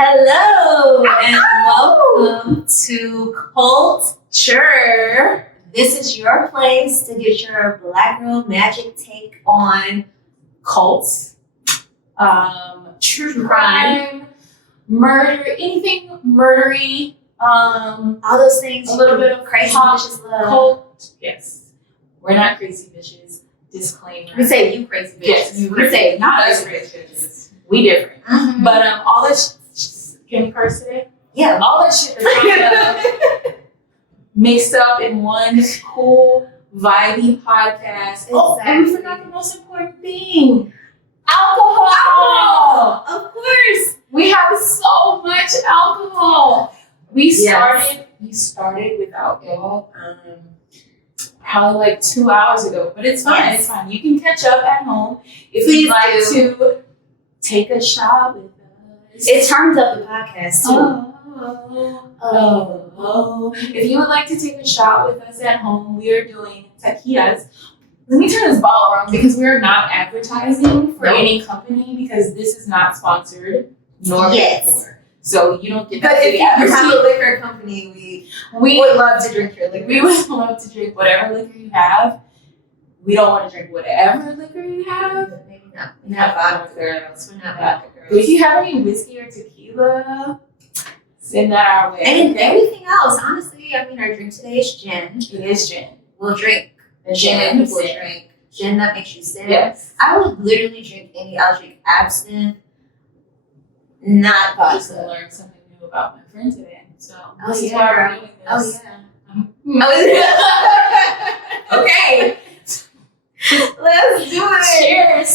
Hello and welcome to Cult.ure. This is your place to get your Black girl magic take on cults, true crime, murder, anything murdery, all those things. A little bit of crazy bitches love. Cult. Yes, we're not crazy bitches. Disclaimer. We say you crazy bitches. Yes, we say not us crazy bitches. We different. Mm-hmm. But all this. Can we curse today? Yeah. All that shit is mixed up in one cool, vibey podcast. Exactly. Oh, and we forgot the most important thing. Alcohol! Of course. We have so much alcohol. We started without y'all probably like 2 hours ago. But it's fine. Yes. It's fine. You can catch up at home if you'd like to take a shot with us. It turns up the podcast too. If you would like to take a shot with us at home, we are doing taquitas. Let me turn this ball around because we are not advertising for any company because this is not sponsored nor paid for. So you don't get that. But if you have a liquor company, we would love to drink your liquor. We would love to drink whatever liquor you have. We don't want to drink whatever liquor you have. Maybe not. We're not vodka girls. We're not vodka girls. If you have any whiskey or tequila, send that our way. And everything else, honestly, I mean, our drink today is gin. It is gin. We'll drink gin. We'll drink gin that makes you sick. Yes. I would literally drink I'll drink absinthe, not vodka. I just learned something new about my friend today. So this is why we're doing this. Okay. Let's do it.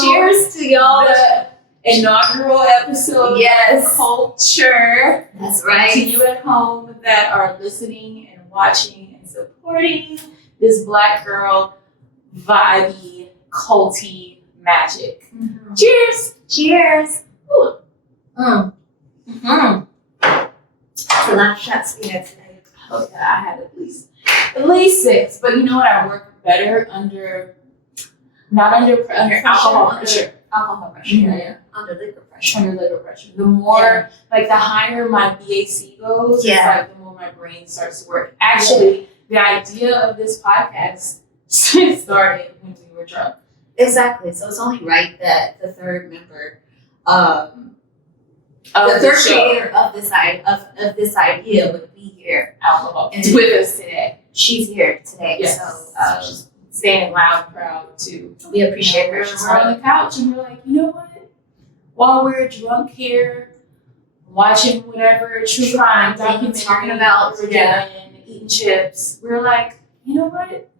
Cheers to y'all. The inaugural episode of Cult.ure. That's right. To you at home that are listening and watching and supporting this Black girl vibey, culty magic. Mm-hmm. Cheers. Cheers. Mm-hmm. That's a lot of shots we had today. Oh yeah, I had at least 6. But you know what? I work better not under alcohol pressure. Alcohol pressure. Mm-hmm. Yeah. Under liquor pressure. The more, like, the higher my BAC goes, like, the more my brain starts to work. Actually, the idea of this podcast started when we were drunk. Exactly. So it's only right that the third member, the third creator of this idea would be here. Alcohol. And with us today. She's here today. Yes. So she's standing loud and proud too. We appreciate her. We're on the couch and we're like, you know what? While we're drunk here, watching whatever true crime documentary talking about, we're eating chips, we're like, you know what?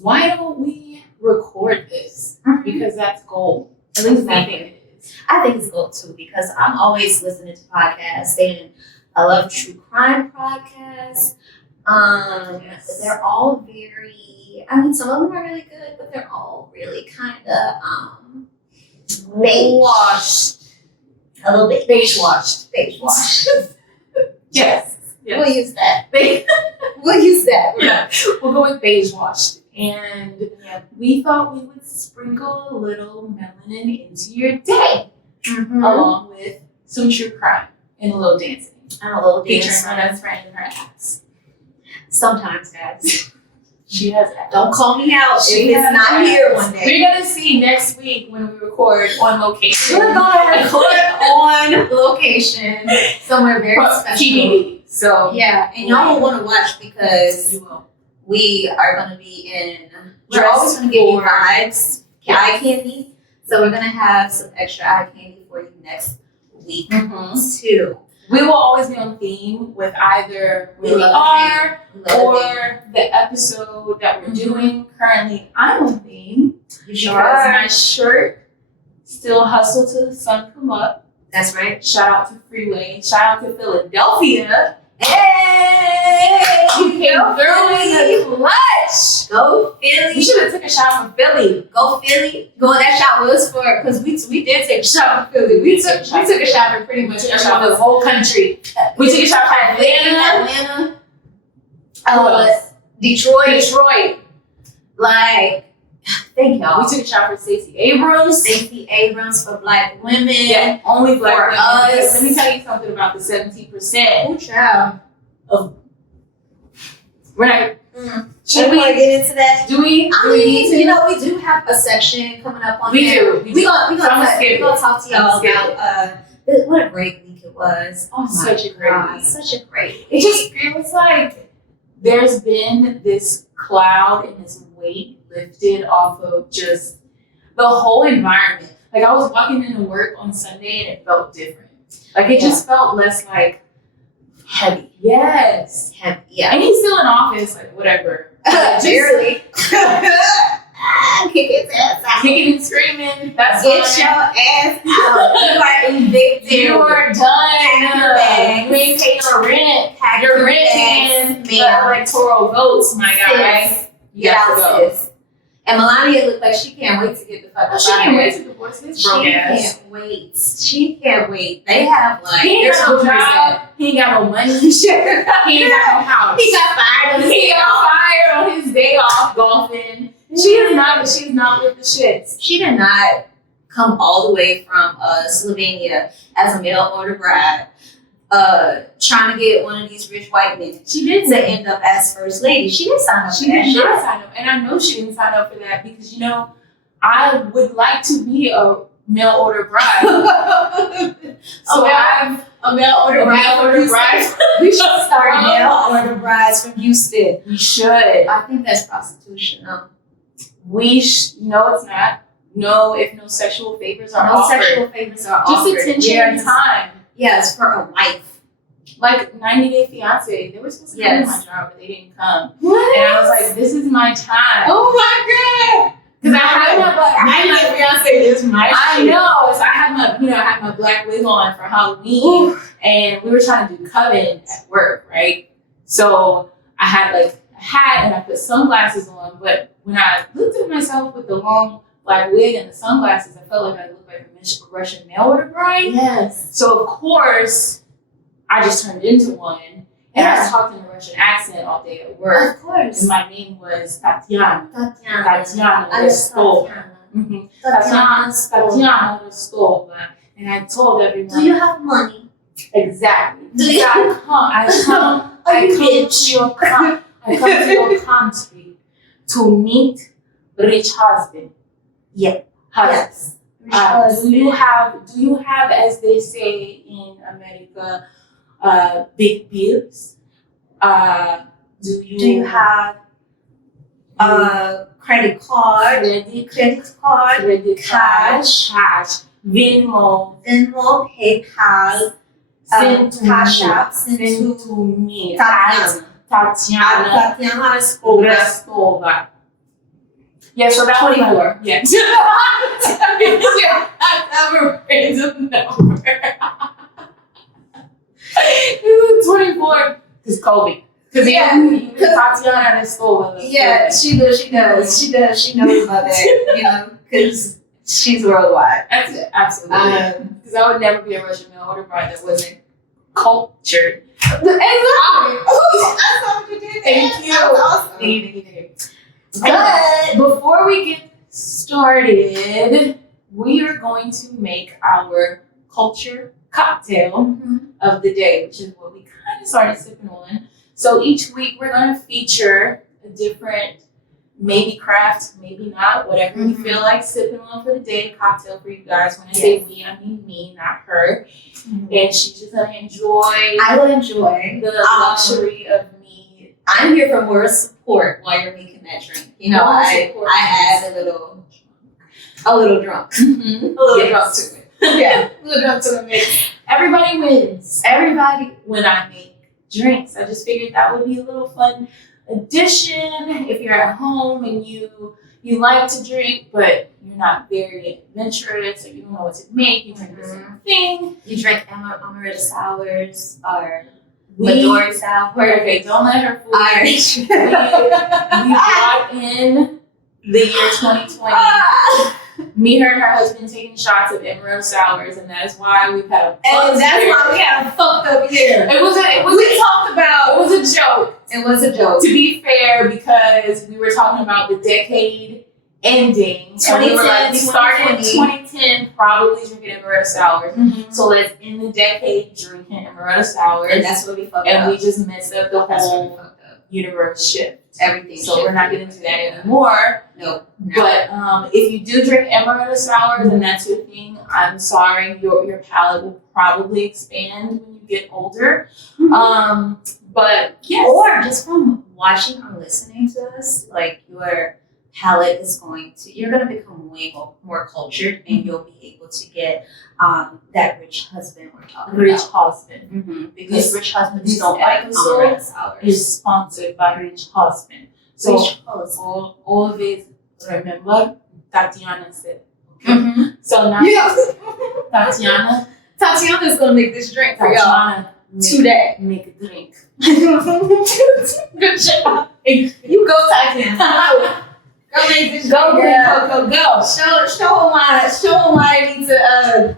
Why don't we record this? Mm-hmm. Because that's gold. At least I think it is. I think it's gold too because I'm always listening to podcasts and I love true crime podcasts. They're all very, I mean, some of them are really good, but they're all really kind of beige washed. A little bit beige washed. Yes. We'll use that. We'll use that. Yeah. We'll go with beige washed. And we thought we would sprinkle a little melanin into your day, along with some true crime and a little dancing. And a little dancing. Featuring my best friend in her ass. Sometimes, guys. She has ass. Don't call me out if it's not here one day. We're going to see next week when we record on location. We're going to record on location somewhere very special. TBD. So, and y'all will want to watch because we are going to be in, we're always going to give you vibes, eye candy. So we're going to have some extra eye candy for you next week too. We will always be on theme with either where we are or the episode that we're doing. Currently, I'm on theme because my shirt still hustle till the sun come up. That's right. Shout out to Freeway. Shout out to Philadelphia. Hey! You came through in the clutch. Go Philly. We should have took a shot from Philly. Go Philly. Well, that shot was for, because we did take a shot from Philly. We took a shot for pretty much everyone in the whole country. We took a shot for Atlanta. Detroit. Like, Thank y'all. We took a shot for Stacey Abrams. Stacey Abrams for Black women. Yeah, only Black for women. us. Let me tell you something about the 17%. Oh, child. We're not. Should we get into that? Do we? You know, we do have a section coming up on there. We're gonna talk to y'all about what a great week it was. Oh, such a great week. Such a great week. It just feels like there's been this cloud and this weight lifted off of just the whole environment. Like I was walking into work on Sunday and it felt different. Like it just felt less like heavy. Yes. Heavy. Yeah. And he's still in office, like whatever. Barely. Kick his ass out. Kicking and screaming. That's Get fine. your ass out. You are evicted. You are done. Pack You ain't paying your rent. Pack Your your rent bags, and the electoral votes, my guy. Sis, You get got out, to go. sis. And Melania looked like she can't wait to get the fuck out. She can't wait to divorce his broke ass. She can't wait. They have like He ain't got no job. He ain't got no money. He ain't got no house. He got fired. He got fired on his day off golfing. She's not with the shits. She did not come all the way from Slovenia as a mail order bride, trying to get one of these rich white men. She did to end up as first lady. She didn't sign up for that. She didn't sign up, and I know she didn't sign up for that because I would like to be a mail order bride. So I'm a mail order bride. We should start mail order brides from Houston. We should. I think that's prostitution. No. No, it's not. No, if no sexual favors are offered. No sexual favors are just offered. attention and time. Yes, for a wife. Like 90 Day Fiance, they were supposed to come to my job, but they didn't come. What? And I was like, this is my time. Oh my god! Because I had my 90 Day Fiance is my shit. I know. So I had my black wig on for Halloween. Ooh. And we were trying to do coven at work, right? So I had like a hat and I put sunglasses on, but when I looked at myself with the long black wig and the sunglasses, I felt like I looked like a Russian mail order bride. Yes. So of course, I just turned into one, and I talked in a Russian accent all day at work. Of course. And my name was Tatiana. Tatiana Rostova. Tatiana Rostova. And I told everyone. Do you have money? Exactly. Do you I come to your country to meet rich husband. Yeah. Husband. Yes. Do you have, as they say in America, big bills? Do you have credit card? Credit card. Cash. Venmo, PayPal. Cash App. Send to me. Tatiana Rostova. Yeah, so that 24. Yeah. I have a random number. 24 is Kobe. Because Tatiana Rostova. Yeah, she does. She knows about that, because she's worldwide. Absolutely. Because I would never be a Russian mail order bride that wasn't cultured. Exactly. I saw what you did. Thank you. That was awesome. Thank you. But before we get started, we are going to make our culture cocktail of the day, which is what we kind of started sipping on. So each week we're going to feature a different, maybe craft, maybe not, whatever we feel like sipping on for the day, cocktail for you guys. When I say we, I mean me, not her. And she's just going to enjoy. I will enjoy the luxury of me. I'm here for more support while you're making that drink. I add a little drunk. A little drunk to it. Yeah, a little drunk to the mix. Everybody wins. Everybody when I make drinks. I just figured that would be a little fun addition if you're at home and you like to drink, but you're not very adventurous or you don't know what to make. You drink the same thing. You drink amaretto sours or Midori sour. Okay, don't let her fool you. We brought in the year 2020. Me, her, and her husband taking shots of amaretto sours, and that is why we've had a and that's why we had a fucked up year. It was a joke. It was a joke. To be fair, because we were talking about the decade ending. 2010, We started in 2010, probably drinking amaretto sours. So let's end the decade drinking amaretto sours. And that's what we fucked up. And we just messed up the whole universe shift. Everything. So we're not getting into that anymore. Nope. But if you do drink amaretto sours and that's your thing, I'm sorry, your palate will probably expand when you get older. But yes. Or just from watching or listening to us, like your palate is you're going to become way more cultured, and you'll be able to get that rich husband we're talking about. Rich husband. Because rich husbands don't like amaretto sours. Is sponsored by Rich Husband. So Rich husband. always remember Tatiana said. Okay? So now Tatiana is going to make this drink for y'all Tatiana today. Make a drink. Good job. You go, Tatiana. Go make this Go, drink. go. Show them why I need to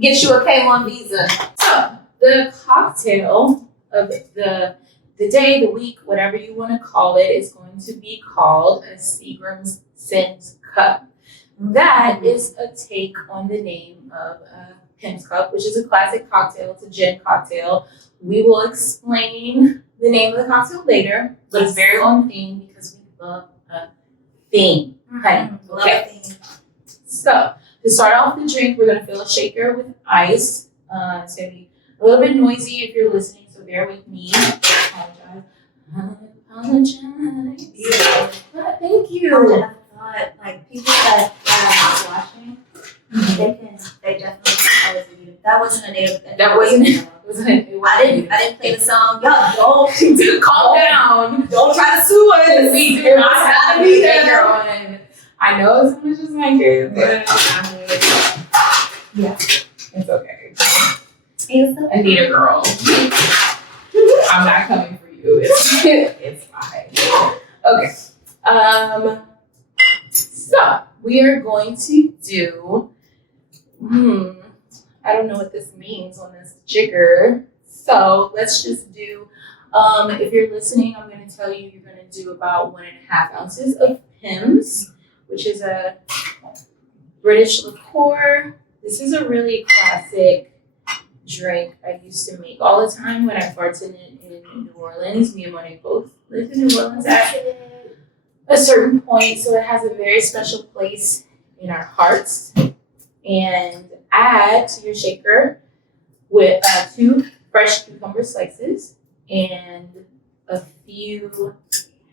get you a K1 visa. So the cocktail of the day, the week, whatever you want to call it, is going to be called a Seagram's Scent Cup. That is a take on the name of a Pimm's Cup, which is a classic cocktail. It's a gin cocktail. We will explain the name of the cocktail later, but it's very on theme because we love a theme. Okay. So to start off the drink, we're going to fill a shaker with ice. It's going to be a little bit noisy if you're listening, so bear with me. I apologize. Thank you. Like people that are watching, they definitely think I was a native. That wasn't a native. That wasn't. I didn't play the song. Y'all don't calm down. Don't try to sue us. We do not have to be there on. I know it's gonna just make it, but yeah, it's okay. I need a girl. I'm not coming for you. It's fine. Okay. So we are going to do. I don't know what this means on this jigger. So let's just do. If you're listening, I'm going to tell you you're going to do about 1.5 ounces of Pimm's, which is a British liqueur. This is a really classic drink I used to make all the time when I bartended in New Orleans. Me and Monet both lived in New Orleans at a certain point, so it has a very special place in our hearts. And add to your shaker with 2 fresh cucumber slices and a few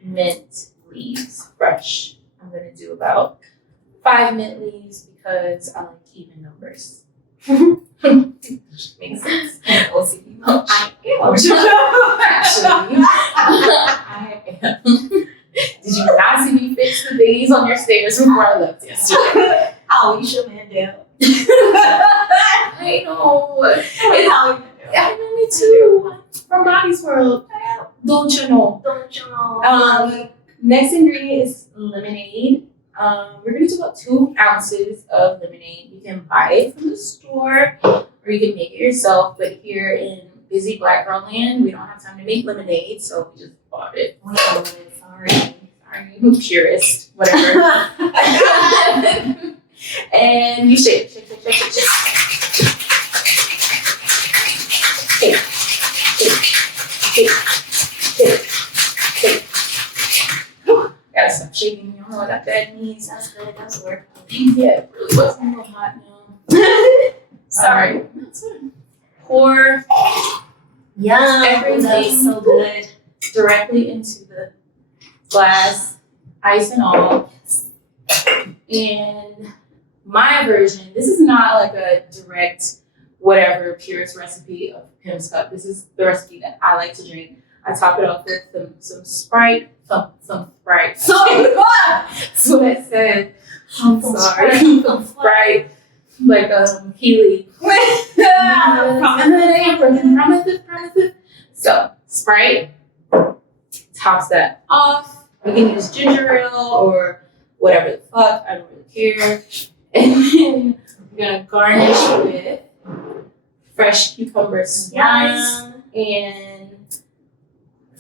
mint leaves, fresh. I'm going to do about 5 mint leaves because I like even numbers. Makes sense. OCD much. I am. Actually, I am. Did you not see me fix the thingies on your stairs before I left yesterday? Oh, you should man down. I know. I know, me too. From Bobby's World. Don't you know? Next ingredient is lemonade. We're going to do about 2 ounces of lemonade. You can buy it from the store or you can make it yourself. But here in busy Black girl land, we don't have time to make lemonade, so we just bought it. Sorry, I'm a purist. Whatever. And you shake. Gotta stop shaking. You don't know what that means. That's good. That's work. Yeah, it really was a little hot now. Sorry. Pour everything That's so good. directly into the glass, ice and all. And my version, this is not like a direct whatever purist recipe of Pimm's Cup. This is the recipe that I like to drink. I top it off with some Sprite, some Sprite. That's what I said. I'm sorry. Some Sprite, like Keely. Promises. So Sprite tops that off. You can use ginger ale or whatever the fuck. I don't really care. And then we're gonna garnish with fresh cucumber slice and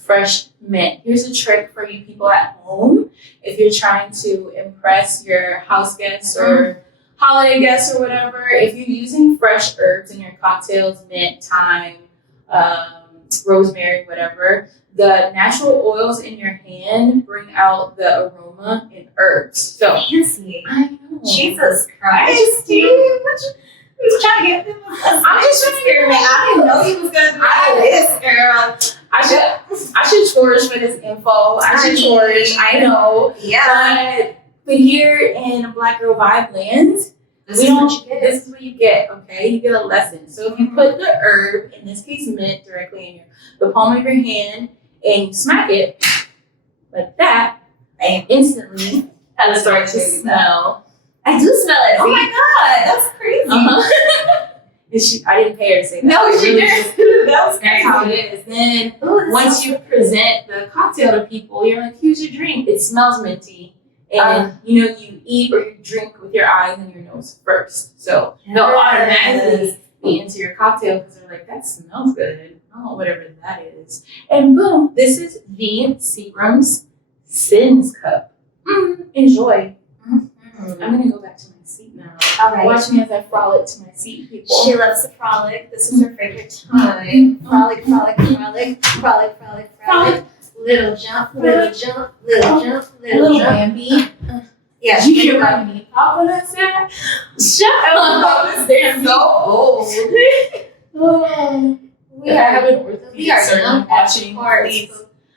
fresh mint. Here's a trick for you people at home. If you're trying to impress your house guests or holiday guests or whatever, if you're using fresh herbs in your cocktails, mint, thyme, rosemary, whatever, the natural oils in your hand bring out the aroma in herbs. So fancy. I know. Jesus Christ, dude. He was trying to get them. I'm just trying to experiment. I didn't know he was going to do this, girl. I should charge for this info. I should charge. I know. Yeah. But here in Black Girl Vibe land, this is what you get, okay? You get a lesson. So if you put the herb, in this case mint, directly in the palm of your hand, and you smack it like that, and instantly it'll start to smell. I do smell it. Oh my God, that's crazy. I didn't pay her to say that. No, she didn't. That was That's crazy. how it is. Then once you present the cocktail to people, you're like, here's your drink. It smells minty. And you eat or you drink with your eyes and your nose first. So they'll automatically be into your cocktail because they're like, that smells good. Oh, whatever that is. And boom, this is the Seagram's Sins Cup. Enjoy. I'm gonna go back to my seat now. All right. Watch me as I frolic to my seat, people. She loves to frolic. This is her favorite time. Frolic, frolic, frolic, frolic, frolic, frolic. Little jump, little jump, little jump, little jump. Bambi. Yeah. Did you hear my knee pop when I said that? Shut up. They're so old. We are young watching.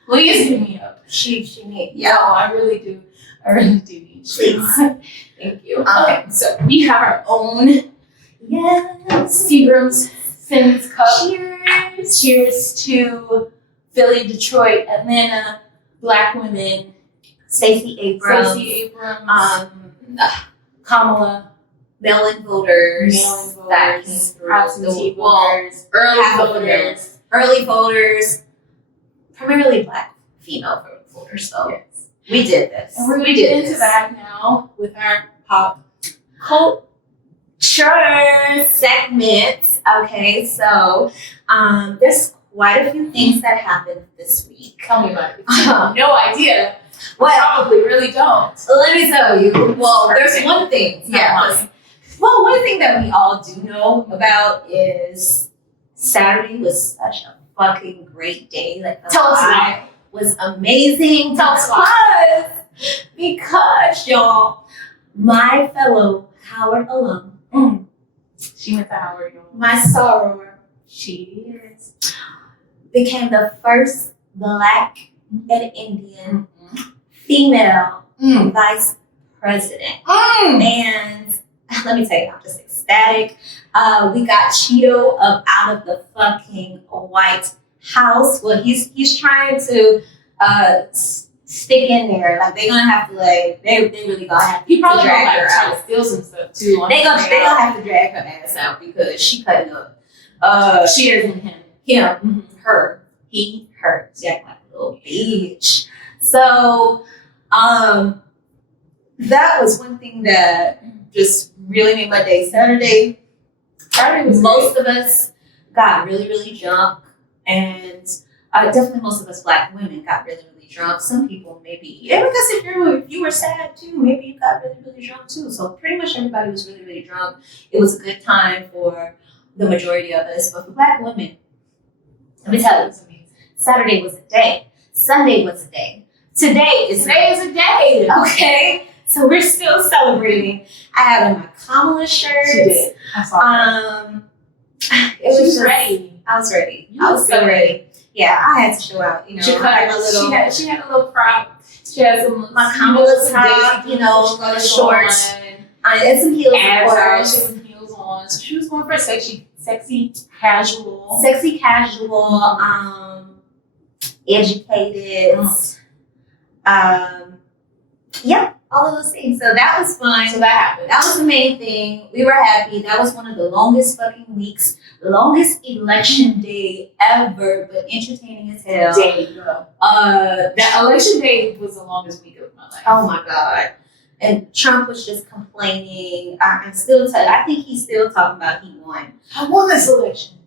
Please hit me up. She needs. Yeah, I really do. I really do need you. Thank you. Okay, so we have our own Seagram's Sins Cup. Cheers. Cheers to Philly, Detroit, Atlanta, Black women. Stacey Abrams. Kamala. Mail-in voters. That came through. Absentee voters. Early voters. Primarily Black female voters, so. Yes. We did this. And we're going to get into that now with our pop culture segments. Okay, so there's quite a few things that happened this week. Tell me about it. No idea. Well, probably really don't. Let me tell you. Well, there's one thing. Yeah. Well, one thing that we all do know about is Saturday was such a fucking great day. Like the vibe was amazing. Tell us why. Because y'all, my fellow Howard alum, she went to Howard, y'all. my soror, She is. became the first Black and Indian female vice president. And let me tell you, I'm just ecstatic. We got Cheeto out of the fucking White House. Well, he's trying to stick in there. Like they're gonna have to they really gonna have to Probably drag her try out. to steal some stuff too. They gonna have to drag her ass out because she cutting up. She isn't him. Him, her, he, her. She acting like a little bitch. So, that was one thing that just really made my day. Saturday was most of us got really, really drunk, and definitely most of us Black women got really, really drunk. Some people maybe, because if you were sad too, maybe you got really, really drunk too. So pretty much everybody was really, really drunk. It was a good time for the majority of us, but for Black women, let me tell you, Saturday was a day. Sunday was a day. Today is a day. Okay, so we're still celebrating. I had on my Kamala shirt. She did. I saw It was ready. I was ready. You I was so ready. Yeah, I had to show out. You know, She had a little prop. She had some my Kamala top. You know, little shorts. And some heels, of course. She had some heels on. So she was going for sexy casual. Sexy casual. Educated. Yeah, all of those things. So that was fun. So that happened. That was the main thing. We were happy. That was one of the longest fucking weeks. Longest election day ever, but entertaining as hell. That election day was the longest week of my life. Oh my God. And Trump was just complaining. I think he's still talking about he won. I won this election.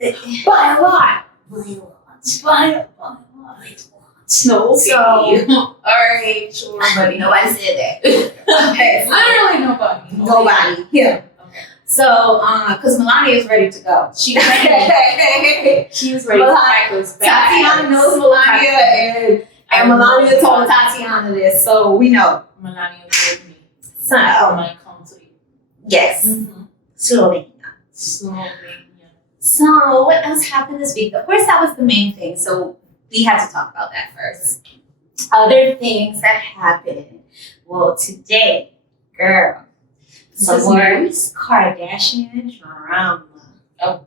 By a lot. By a lot. No, So, all right, sure, buddy. Nobody said that. Okay, literally nobody. Nobody. Yeah. Okay. So, because Melania is ready to go. She was ready to pack those bags. Tatiana knows Melania, and Melania told Tatiana this, so we know. Melania told me. So, My country. yes. Mm-hmm. Slovenia. Slovenia. So, what else happened this week? Of course, that was the main thing. So, we had to talk about that first. Other things that happened. Well, today, girl, some more Kardashian drama. Oh.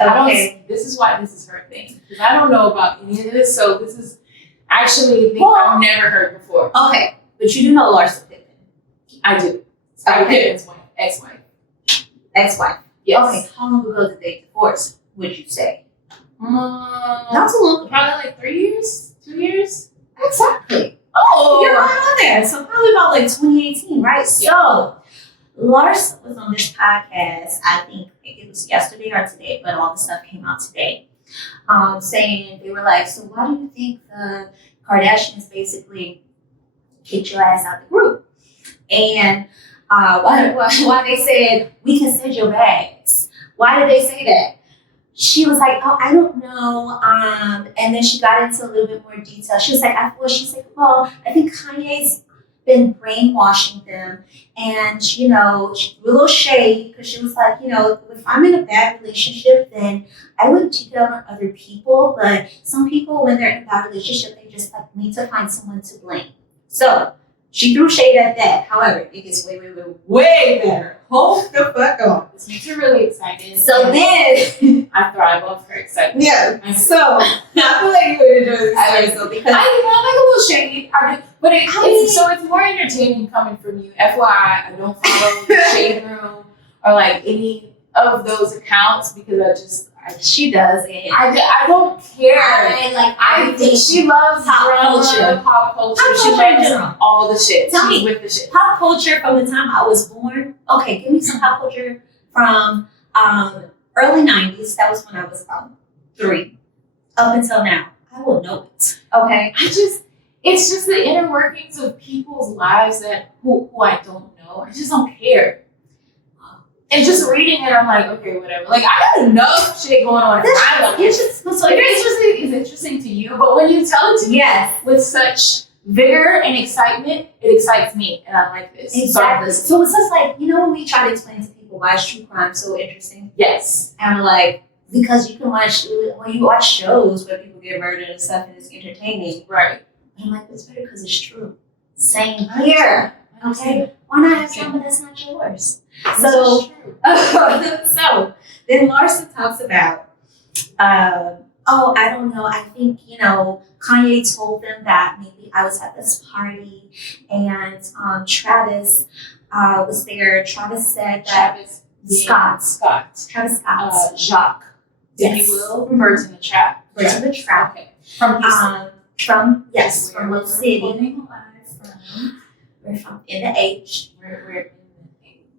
Okay. This is why this is her thing. Because I don't know about any of this, so this is actually a thing I've never heard before. Okay. But you do know Larsa Pippin. I do. Okay. Pippin's ex-wife. Ex-wife. Yes. Okay. How long ago did they divorce, would you say? Not Not too long. Probably like 3 years? 2 years? Exactly. Oh! You're right on there. So probably about like 2018, right? Yeah. So Larsa was on this podcast, I think it was yesterday or today, but all the stuff came out today. Saying, they were like, so why do you think the Kardashians basically kicked your ass out the group? And why they said, we can send your bags. Why did they say that? She was like, oh, I don't know. And then she got into a little bit more detail. She was like, well, I think Kanye's been brainwashing them. And, you know, she threw a little shade because she was like, you know, if I'm in a bad relationship, then I wouldn't take it out on other people. But some people, when they're in a bad relationship, they just like need to find someone to blame. So she threw shade at that. However, it gets way better. Hold the fuck on. This makes her really excited. So then I thrive off her excitement. yeah. So I feel like you would enjoy this episode because I like a little shady. But it's more entertaining coming from you. FYI, I don't follow the Shade Room or like any of those accounts because she does it. I don't care. I think she loves pop culture. Pop culture. She loves all the shit. Tell me, with the shit. Pop culture from the time I was born. Okay, give me some pop culture from early 90s. That was when I was about 3. Up until now. I will know it. Okay? It's just the inner workings of people's lives that who I don't know. I just don't care. And just reading it, I'm like, okay, whatever. Like, I got enough shit going on in my life. It's interesting to you, but when you tell it to me with such vigor and excitement, it excites me, and I like this. Exactly. So it's just like, you know, when we try to explain to people why is true crime so interesting? Yes. And we're like, because you can watch, when you watch shows where people get murdered and stuff, and it's entertaining. Right. But I'm like, it's better because it's true. Same here. Okay? Why not have something that's not yours? So then Larsa talks about, I don't know. I think, you know, Kanye told them that maybe I was at this party and Travis was there. Travis said that Travis Scott. Jacques. Yes. If you will. Birds in the Trap. Birds in the Trap. Okay. From Houston. From Love City. We're from in the H. We're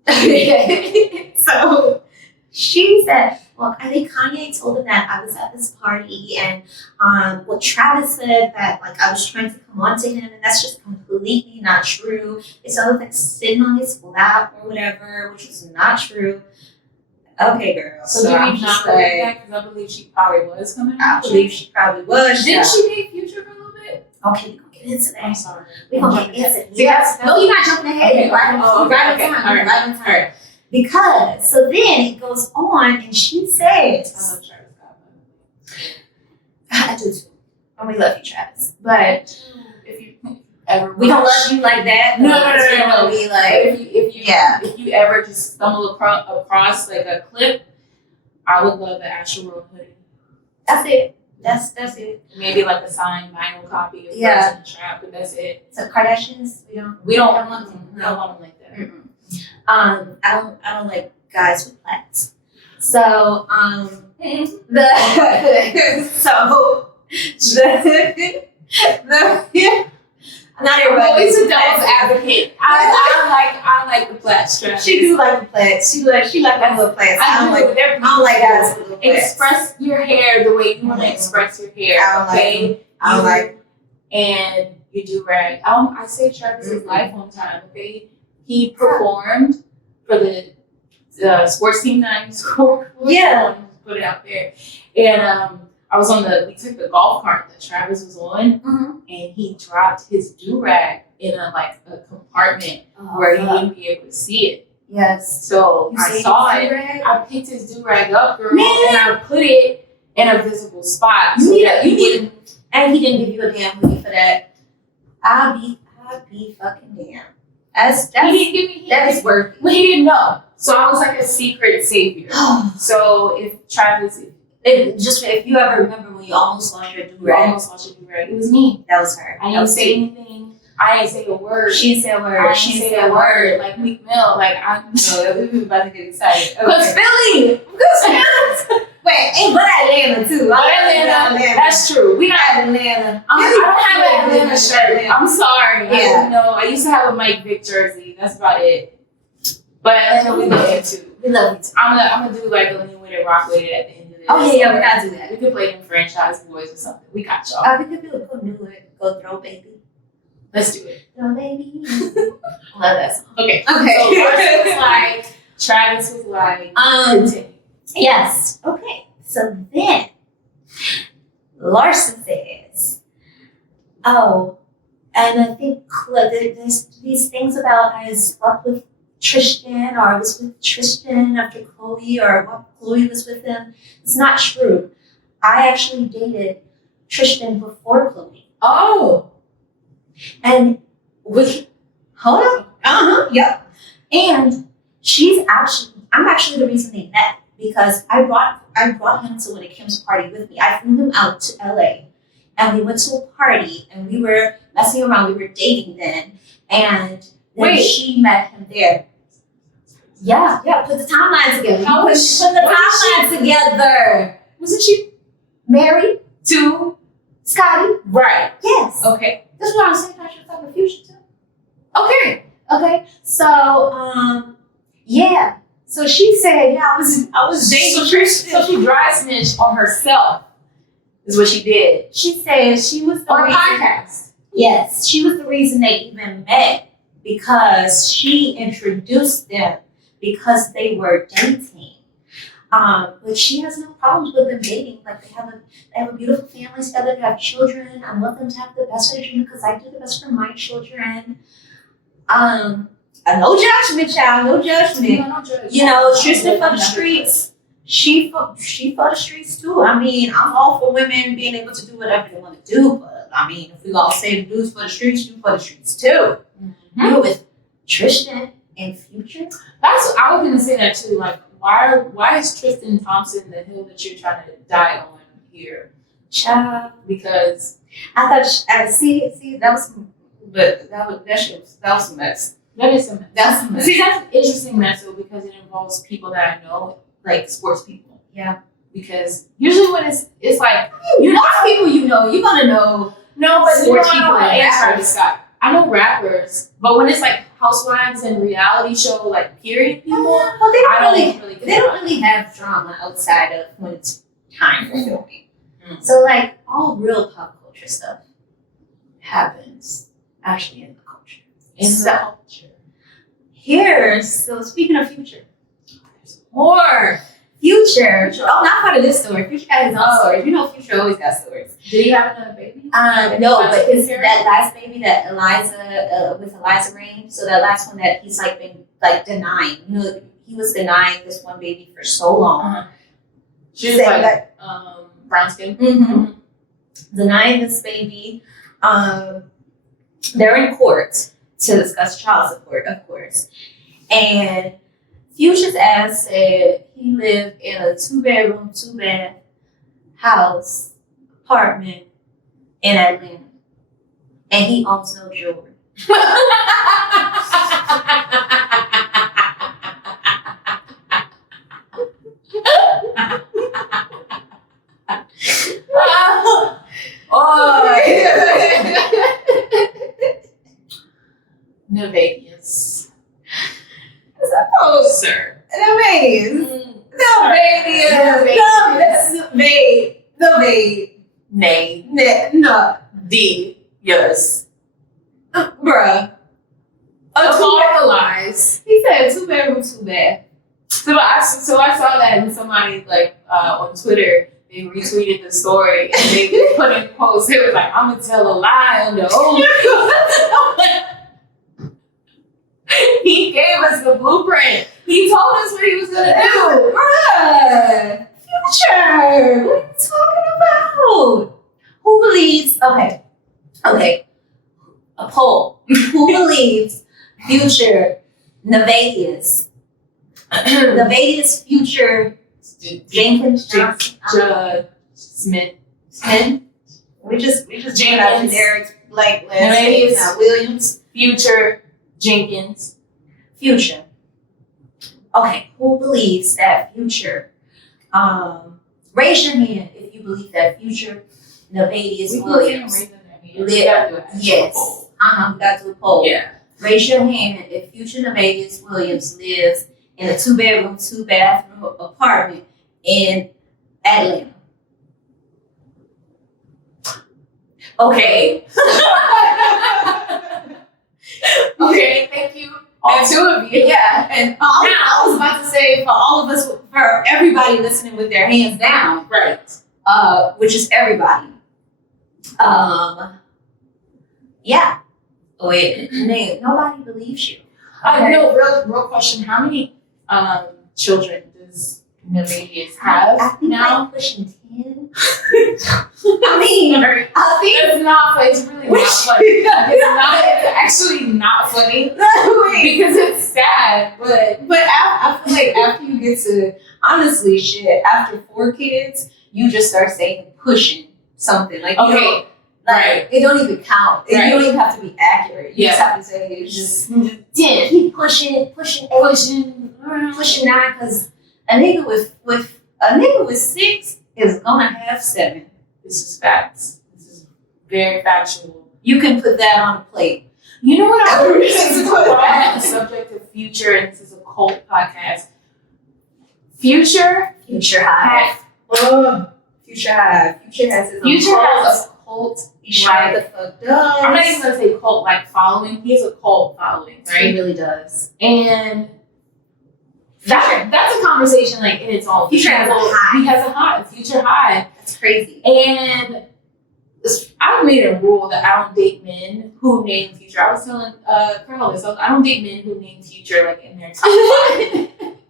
in the H. So she said, well, I think Kanye told him that I was at this party, and Travis said that like I was trying to come on to him, and that's just completely not true. It's all like sitting on his lap or whatever, which is not true. Okay, girl. So do you not believe that? Because I believe she probably was coming. I believe she probably was. Didn't she date Future for a little bit? Okay, we're gonna get into that. I'm sorry. We're gonna get into it. Yes. No, you're not jumping ahead. Okay. Right on time. Because so then it goes on, and she says, I love Travis Scott. I do too. And we love you, Travis. But if you ever we don't love you like that. No. Be like, if you ever just stumble across like a clip, I would love the actual hoodie. That's it. That's it. Maybe like a signed vinyl copy of Birds in the Trap, but that's it. So Kardashians, we don't want them. We don't want them like that. Mm-mm. I don't like guys with plats. So I'm not everybody. I'm always a devil's advocate. I like the flat strap. She do like the plats. She like that little plats. I don't like guys with little plats. Express your hair the way you want to express your hair. Okay. I'm like, and you do rag. I saved Travis's life one time. He performed for the sports team that I used to score. Yeah. Put it out there. And we took the golf cart that Travis was on, and he dropped his do-rag in a compartment where he wouldn't be able to see it. Yes. So I saw it. I picked his do-rag up, girl, and I put it in a visible spot. And he didn't give you a damn hoodie for that. I'll be fucking damn. He didn't give me. That is worth it. Well, he didn't know. So I was like a secret savior. So if Travis, if you ever remember when you almost lost your do-rag, it was me. That was her. I didn't say anything. I didn't say a word. She didn't say a word. I didn't say a word. Like Meek Mill. Like I'm. No, we were about to get excited. Because Philly. Wait, but Atlanta too. Atlanta. That's true. We got Atlanta. I don't have an Atlanta shirt. I'm sorry. Yeah. I used to have a Mike Vick jersey. That's about it. But Atlanta, we love you too. We love you too. I'm gonna do like a lean with it, rock with it at the end of this. Oh yeah, we gotta do that. We could play them franchise boys or something. We got y'all. We could do it. Go throw baby. Let's do it. Throw baby. Love that song. Okay. So Larsa was like, Travis was like, continue. Yes. Okay. So then, Larsa says, "Oh, and I think there's these things about I slept with Tristan, or I was with Tristan after Chloe, or what Chloe was with him. It's not true. I actually dated Tristan before Chloe. Oh, and hold on, yep. And I'm actually the reason they met." Because I brought him to When It Kim's party with me. I flew him out to LA, and we went to a party, and we were messing around. We were dating then, and then she met him there. Yeah. Put the timeline together. Put the timeline together. Wasn't she married to Scotty? Right. Yes. Okay. That's what I'm saying. I should talk about future too. Okay. So, yeah. So she said, "Yeah, I was dating Tristan." So she dry snitched on herself, is what she did. She said she was the on a podcast. Yes, she was the reason they even met, because she introduced them because they were dating. But she has no problems with them dating. Like they have a beautiful family together. They have children. I want them to have the best for their children because I do the best for my children. No judgment, child. No judgment. No judgment. You know, Tristan for the streets. She for the streets too. I mean, I'm all for women being able to do whatever they want to do, but I mean, if we all say the dudes for the streets, you for the streets too. You with Tristan and Future. I was gonna say that too. Like, why is Tristan Thompson the hill that you're trying to die on here, child? Because I thought see that was some mess. That is some. That's some mess. See, that's an interesting mess though, because it involves people that I know, like sports people. Yeah. Because usually when it's like people you're gonna know. No, but sports people and Travis Scott. I know rappers, but when it's like housewives and reality show like period people, Well, they don't really get have drama outside of when it's time for filming. So like all real pop culture stuff happens actually in the culture. So speaking of Future, more Future. Oh, not part of this story. Future got his own stories. You know, Future always got stories. Did he have another baby? No, but that last baby that with Eliza Reign. So that last one that he's like been like denying. You know, he was denying this one baby for so long. She was like brown skin. Mm-hmm. Denying this baby. They're in court to discuss child support, of course. And Future's ass said he lived in a 2-bedroom, 2-bath house, apartment in Atlanta. And he owns no jewelry. Nevadius. Oh, sir. The babe. nay, no, D, yes. bruh. All the lies. He said 2-bedroom, 2-bath. So I saw that and somebody like on Twitter, they retweeted the story and they put in posts. It was like, I'm gonna tell a lie on the old. He gave us the blueprint. He told us what he was gonna do. Bruh. Future. What are you talking about? Who believes? Okay. A poll. Who believes Future Nevadius? Nevadius Future Jenkins Smith. We just Jenkins. out generic like Nevadius Williams. Future Jenkins. Future. Okay, who believes that Future? Raise your hand if you believe that Future Nevadius Williams. Yes. We got to do a poll. Yeah. Raise your hand if Future Nevadius Williams lives in a 2-bedroom, 2-bathroom apartment in Atlanta. Okay. Okay, thank you. All two of you. Yeah, and I was about to say for all of us, for everybody listening with their hands down, Right. which is everybody. Yeah. Wait, nobody believes you. I know. Real question. How many children does Nevadius have I think now? like pushing 10. I mean, Sorry. I think It's not funny. It's really not funny. It's actually not funny because it's sad. But I feel like after you get to, honestly, shit, after 4 kids, you just start saying pushing something. Like, you okay, know, like, right. it don't even count. Right. You don't even have to be accurate. You Yeah. just have to say it's just 10. keep pushing 8, pushing 9, because a nigga with 6 is gonna have 7. This is facts. This is very factual. You can put that on a plate. You know what I was This is on what- the subject of Future, and this is a cult podcast. Future Future High. Future High. Future has his own Future cult. has a cult. He sure the fuck does. I'm not even gonna say cult like following. He has a cult following, He right? really does. And that's a conversation like in its own. Future has a high. He has a high. Future high. That's crazy. And I've made a rule that I don't date men who name Future. I was telling Carl this. I don't date men who name Future like in their top 5.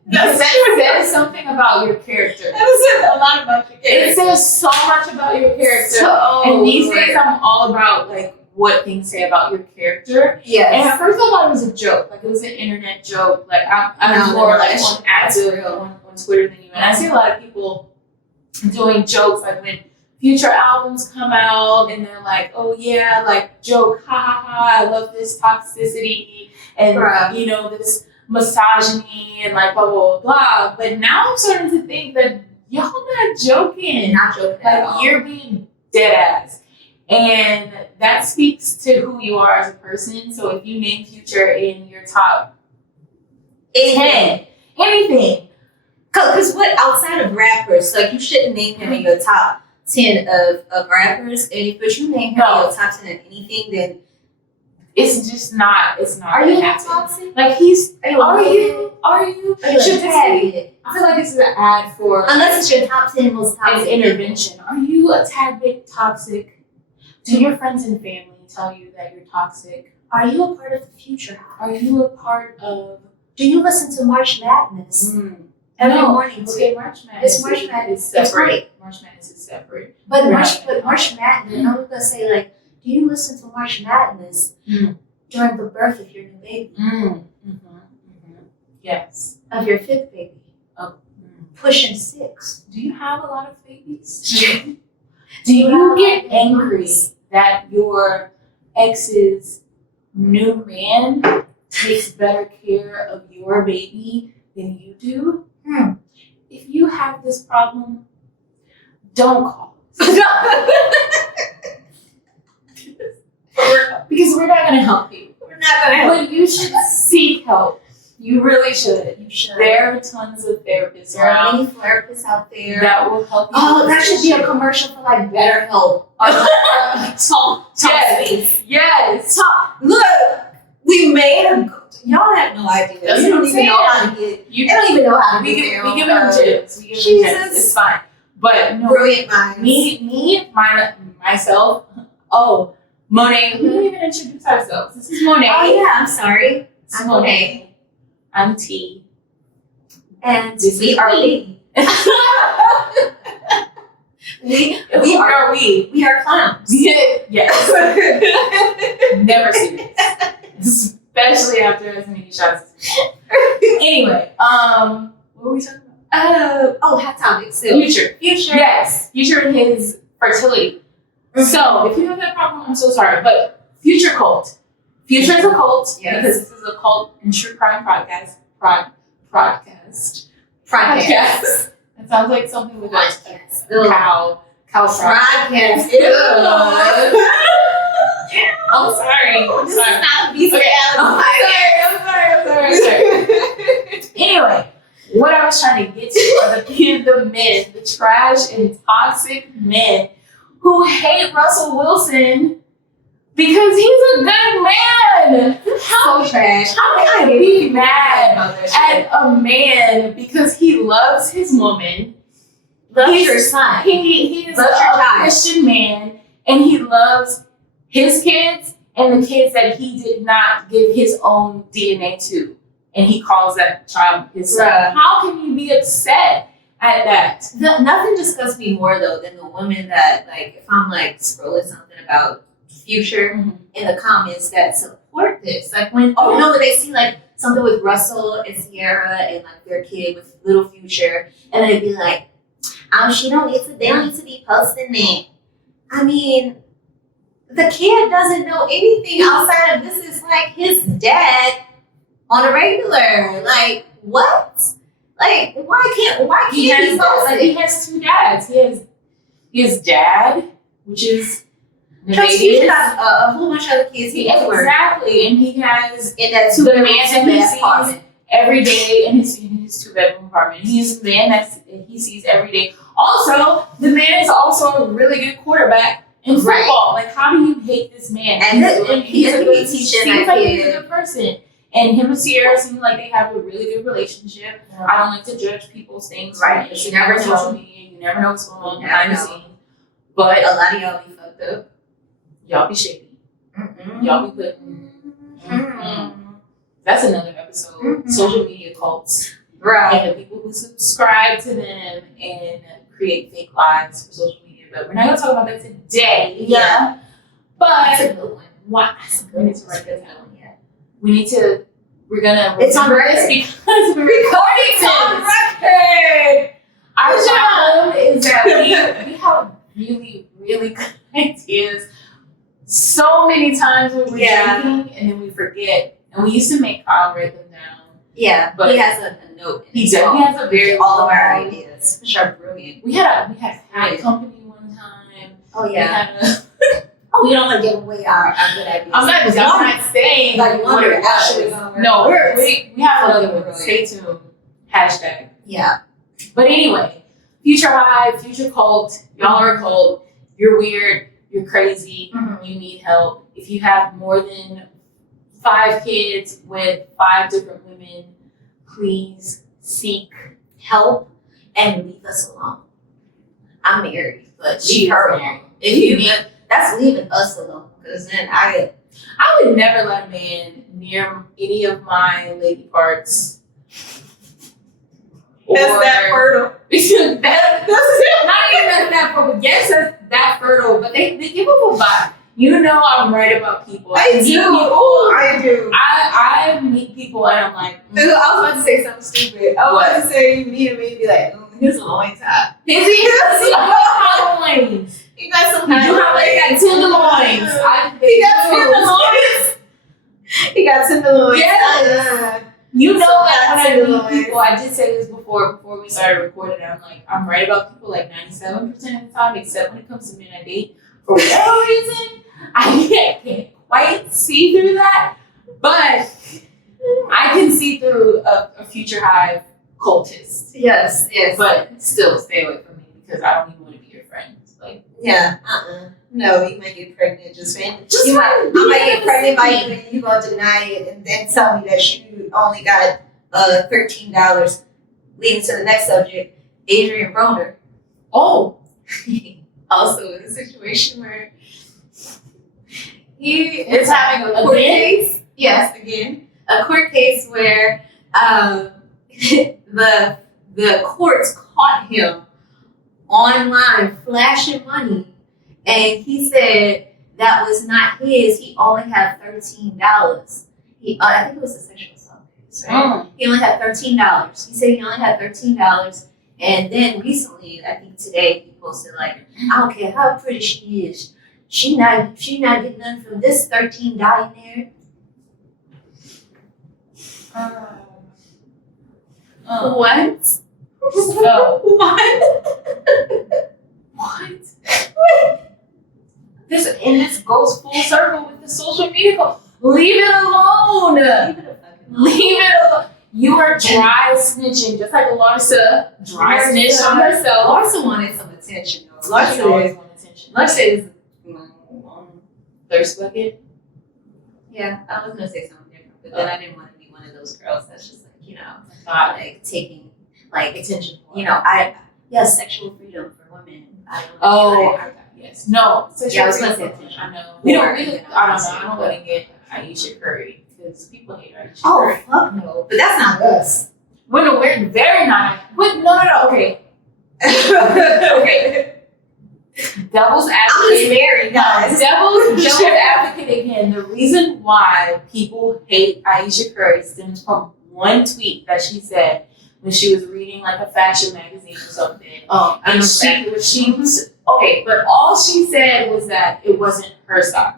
Because that says something about your character. That says a lot about your It says so much about your character. So And these days, weird. I'm all about like what things say about your character. And Yes. at first, I thought it was a joke. Like it was an internet joke. Like I'm No, more no, like that's on active real. on Twitter than you. And I see a lot of people doing jokes like when Future albums come out and they're like, oh yeah, like joke, ha ha ha, I love this toxicity and Bruh. you know this misogyny and like blah blah blah blah. But now I'm starting to think that y'all not joking. Not joking at all. Like you're being dead ass. And that speaks to who you are as a person. So if you name Future in your top 10, anything. Because what outside of rappers, like you shouldn't name him in your top 10 of rappers. And if you name him in your top 10 of anything, then It's just not. It's not. are you gonna a happen. toxic? Like he's. Are you? Are you? Are you Should a this tad be? bit? I feel like this is an ad for Unless it's your top 10 most an toxic intervention. Are you a tad bit toxic? Do your friends and family tell you that you're toxic? people. Are you a part of the future? Are you a part of? Do you listen to March Madness every No. morning? Okay, March Madness. It's March Madness. Is It's separate. great. March Madness is separate. But We're March not- Madness, I'm gonna say like, do you listen to March Madness during the birth of your new baby, Yes. of your 5th baby, pushing 6? Do you have a lot of babies? Do you get angry that your ex's new man takes better care of your baby than you do? If you have this problem, don't call us. Because we're not going to help you. We're not gonna help. But you should seek help. You really should. You should. There are tons of therapists There are around many therapists out there. that will help you. Oh, that should be a commercial for like BetterHelp. Talk space. Yes. Look, we made a. Y'all have no idea. That's You what don't I'm even know how to saying. get. They don't even know how to We get give their them own, gems. We give them Jesus. gems. It's fine. But no, brilliant minds. myself. Oh, Monet. We didn't even introduce ourselves. This is Monet. Oh yeah, I'm sorry. It's I'm Monet. I'm T. And This we is are we. we are we. We are clowns. Yes. Never serious. Especially after as many shots. Anyway, what were we talking about? Hot topic. So Future. Future. Yes. Future and his fertility. So if you have that problem, I'm so sorry. But Future cult. Future is a cult because this is a cult and true crime podcast. Podcast. That sounds like something with a cow. Cow Podcast. I'm sorry. This is not a piece of I'm sorry. Anyway, what I was trying to get to are the men, the trash and toxic men who hate Russell Wilson because he's a good man. So trash. How can I be mad at a man because he loves his woman? Loves your son. He is a Christian man and he loves his kids and the kids that he did not give his own DNA to. And he calls that child his son. How can you be upset at that? Nothing disgusts me more though than the women that, like, if I'm like scrolling something about Future in the comments that support this, like when when they see like something with Russell and Sierra and like their kid with little Future, and they'd be like, they don't need to be posting that. I mean, the kid doesn't know anything outside of this is like his dad on a regular. Like, what? Like, why can't he post it? He has two dads. He has his dad, which is because he's got a whole bunch of other kids. Exactly, and he has in that the man that he sees every day in his 2-bedroom apartment. He's the man that he sees every day. Also, the man is also a really good quarterback in football. Like, how do you hate this man? And he's a good teacher. Seems like he's a good person. And him and Sierra seem like they have a really good relationship. I don't like to judge people's things. Right. You never know. Social media. You never know what's going on behind the scenes. But a lot of y'all be fucked up. Y'all be shady. Y'all be putting. That's another episode. Social media cults. Right. And the people who subscribe to them and create fake lives for social media. But we're not going to talk about that today. Yeah. But that's a good one. What? We need to write that down. We're gonna. It's on record because we're recording. It's on record. Our problem is that we have really, really good ideas so many times when we're drinking and then we forget. And we used to make Kyle write them down. Yeah, but he has a note. He has a very all of our ideas, which are brilliant. We had a company one time. Oh yeah. We don't want to give away our good ideas. I'm not saying like what it actually was. No, we have another one. Stay tuned. Hashtag. Yeah. But anyway, Future High, Future Cult. Y'all are a cult. You're weird. You're crazy. You need help. If you have more than 5 kids with 5 different women, please seek help and leave us alone. I'm married, but leave her alone. If you that's leaving us alone, because then I would never let a man near any of my lady parts. That's that fertile. That's not even that fertile. Yes, that's that fertile, but they give up a vibe. You know I'm right about people. I do. I meet people and I'm like, I was about to say something stupid. I was about to say you meet him and be like, his loins hot. Is he? Loins. He got some. You have like that tenderloins. He got tenderloins. He got tenderloins. Yeah. You know that when I meet people, I did say this before we started recording. I'm like, I'm right about people like 97% of the time, except when it comes to men I date. For whatever reason, I can't quite see through that. But I can see through a future hive cultist. Yes. But still stay away from me because I don't even want to be your friend. Like, yeah, no, you might get pregnant just randomly. I might get pregnant by you and you gonna deny it and then tell me that you only got $13. Leading to the next subject, Adrian Broner. oh, Also in a situation where he it's having a court again? case. Yes, again. A court case where the courts caught him online flashing money, and he said that was not his. He only had $13. I think it was a sexual assault case, right? He only had $13. He said he only had $13, and then recently, I think today, he posted like, I don't care how pretty she is, she not getting nothing from this $13 there. What? So, What? this goes full circle with the social media. Leave it alone. Leave it alone. You are dry snitching, just like Larsa dry snitched on herself. Larsa wanted some attention, though. Larsa always wanted attention. Larsa is thirst bucket. Yeah, I was gonna say something different, but then I didn't want to be one of those girls that's just like, like taking like Attention. sexual freedom for women. I don't know. Oh, yes. No. Yeah, I was gonna say attention. I know. We I don't. don't want to get Aisha Curry because people hate Aisha Oh Curry. fuck no! But that's not us. We're very not. But no. Okay. Okay. Devil's I'm advocate. just married, guys. Devil's advocate again. The reason why people hate Aisha Curry stems from one tweet that she said when she was reading like a fashion magazine or something. Oh, I And know she okay, but all she said was that it wasn't her style.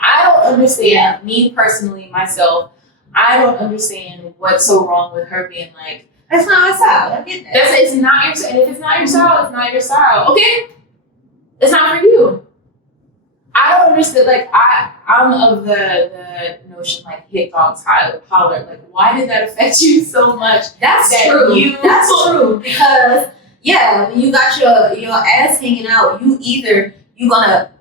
I don't understand, me personally, myself, I don't understand what's so wrong with her being like, that's not my style. I get that. it's not your style. And if it's not your style, it's not your style. Okay? It's not for you. I don't understand. Like, I'm of the notion, like, hit dogs holler. Like, why did that affect you so much? That's that true. That's true. Because, when you got your ass hanging out, you gonna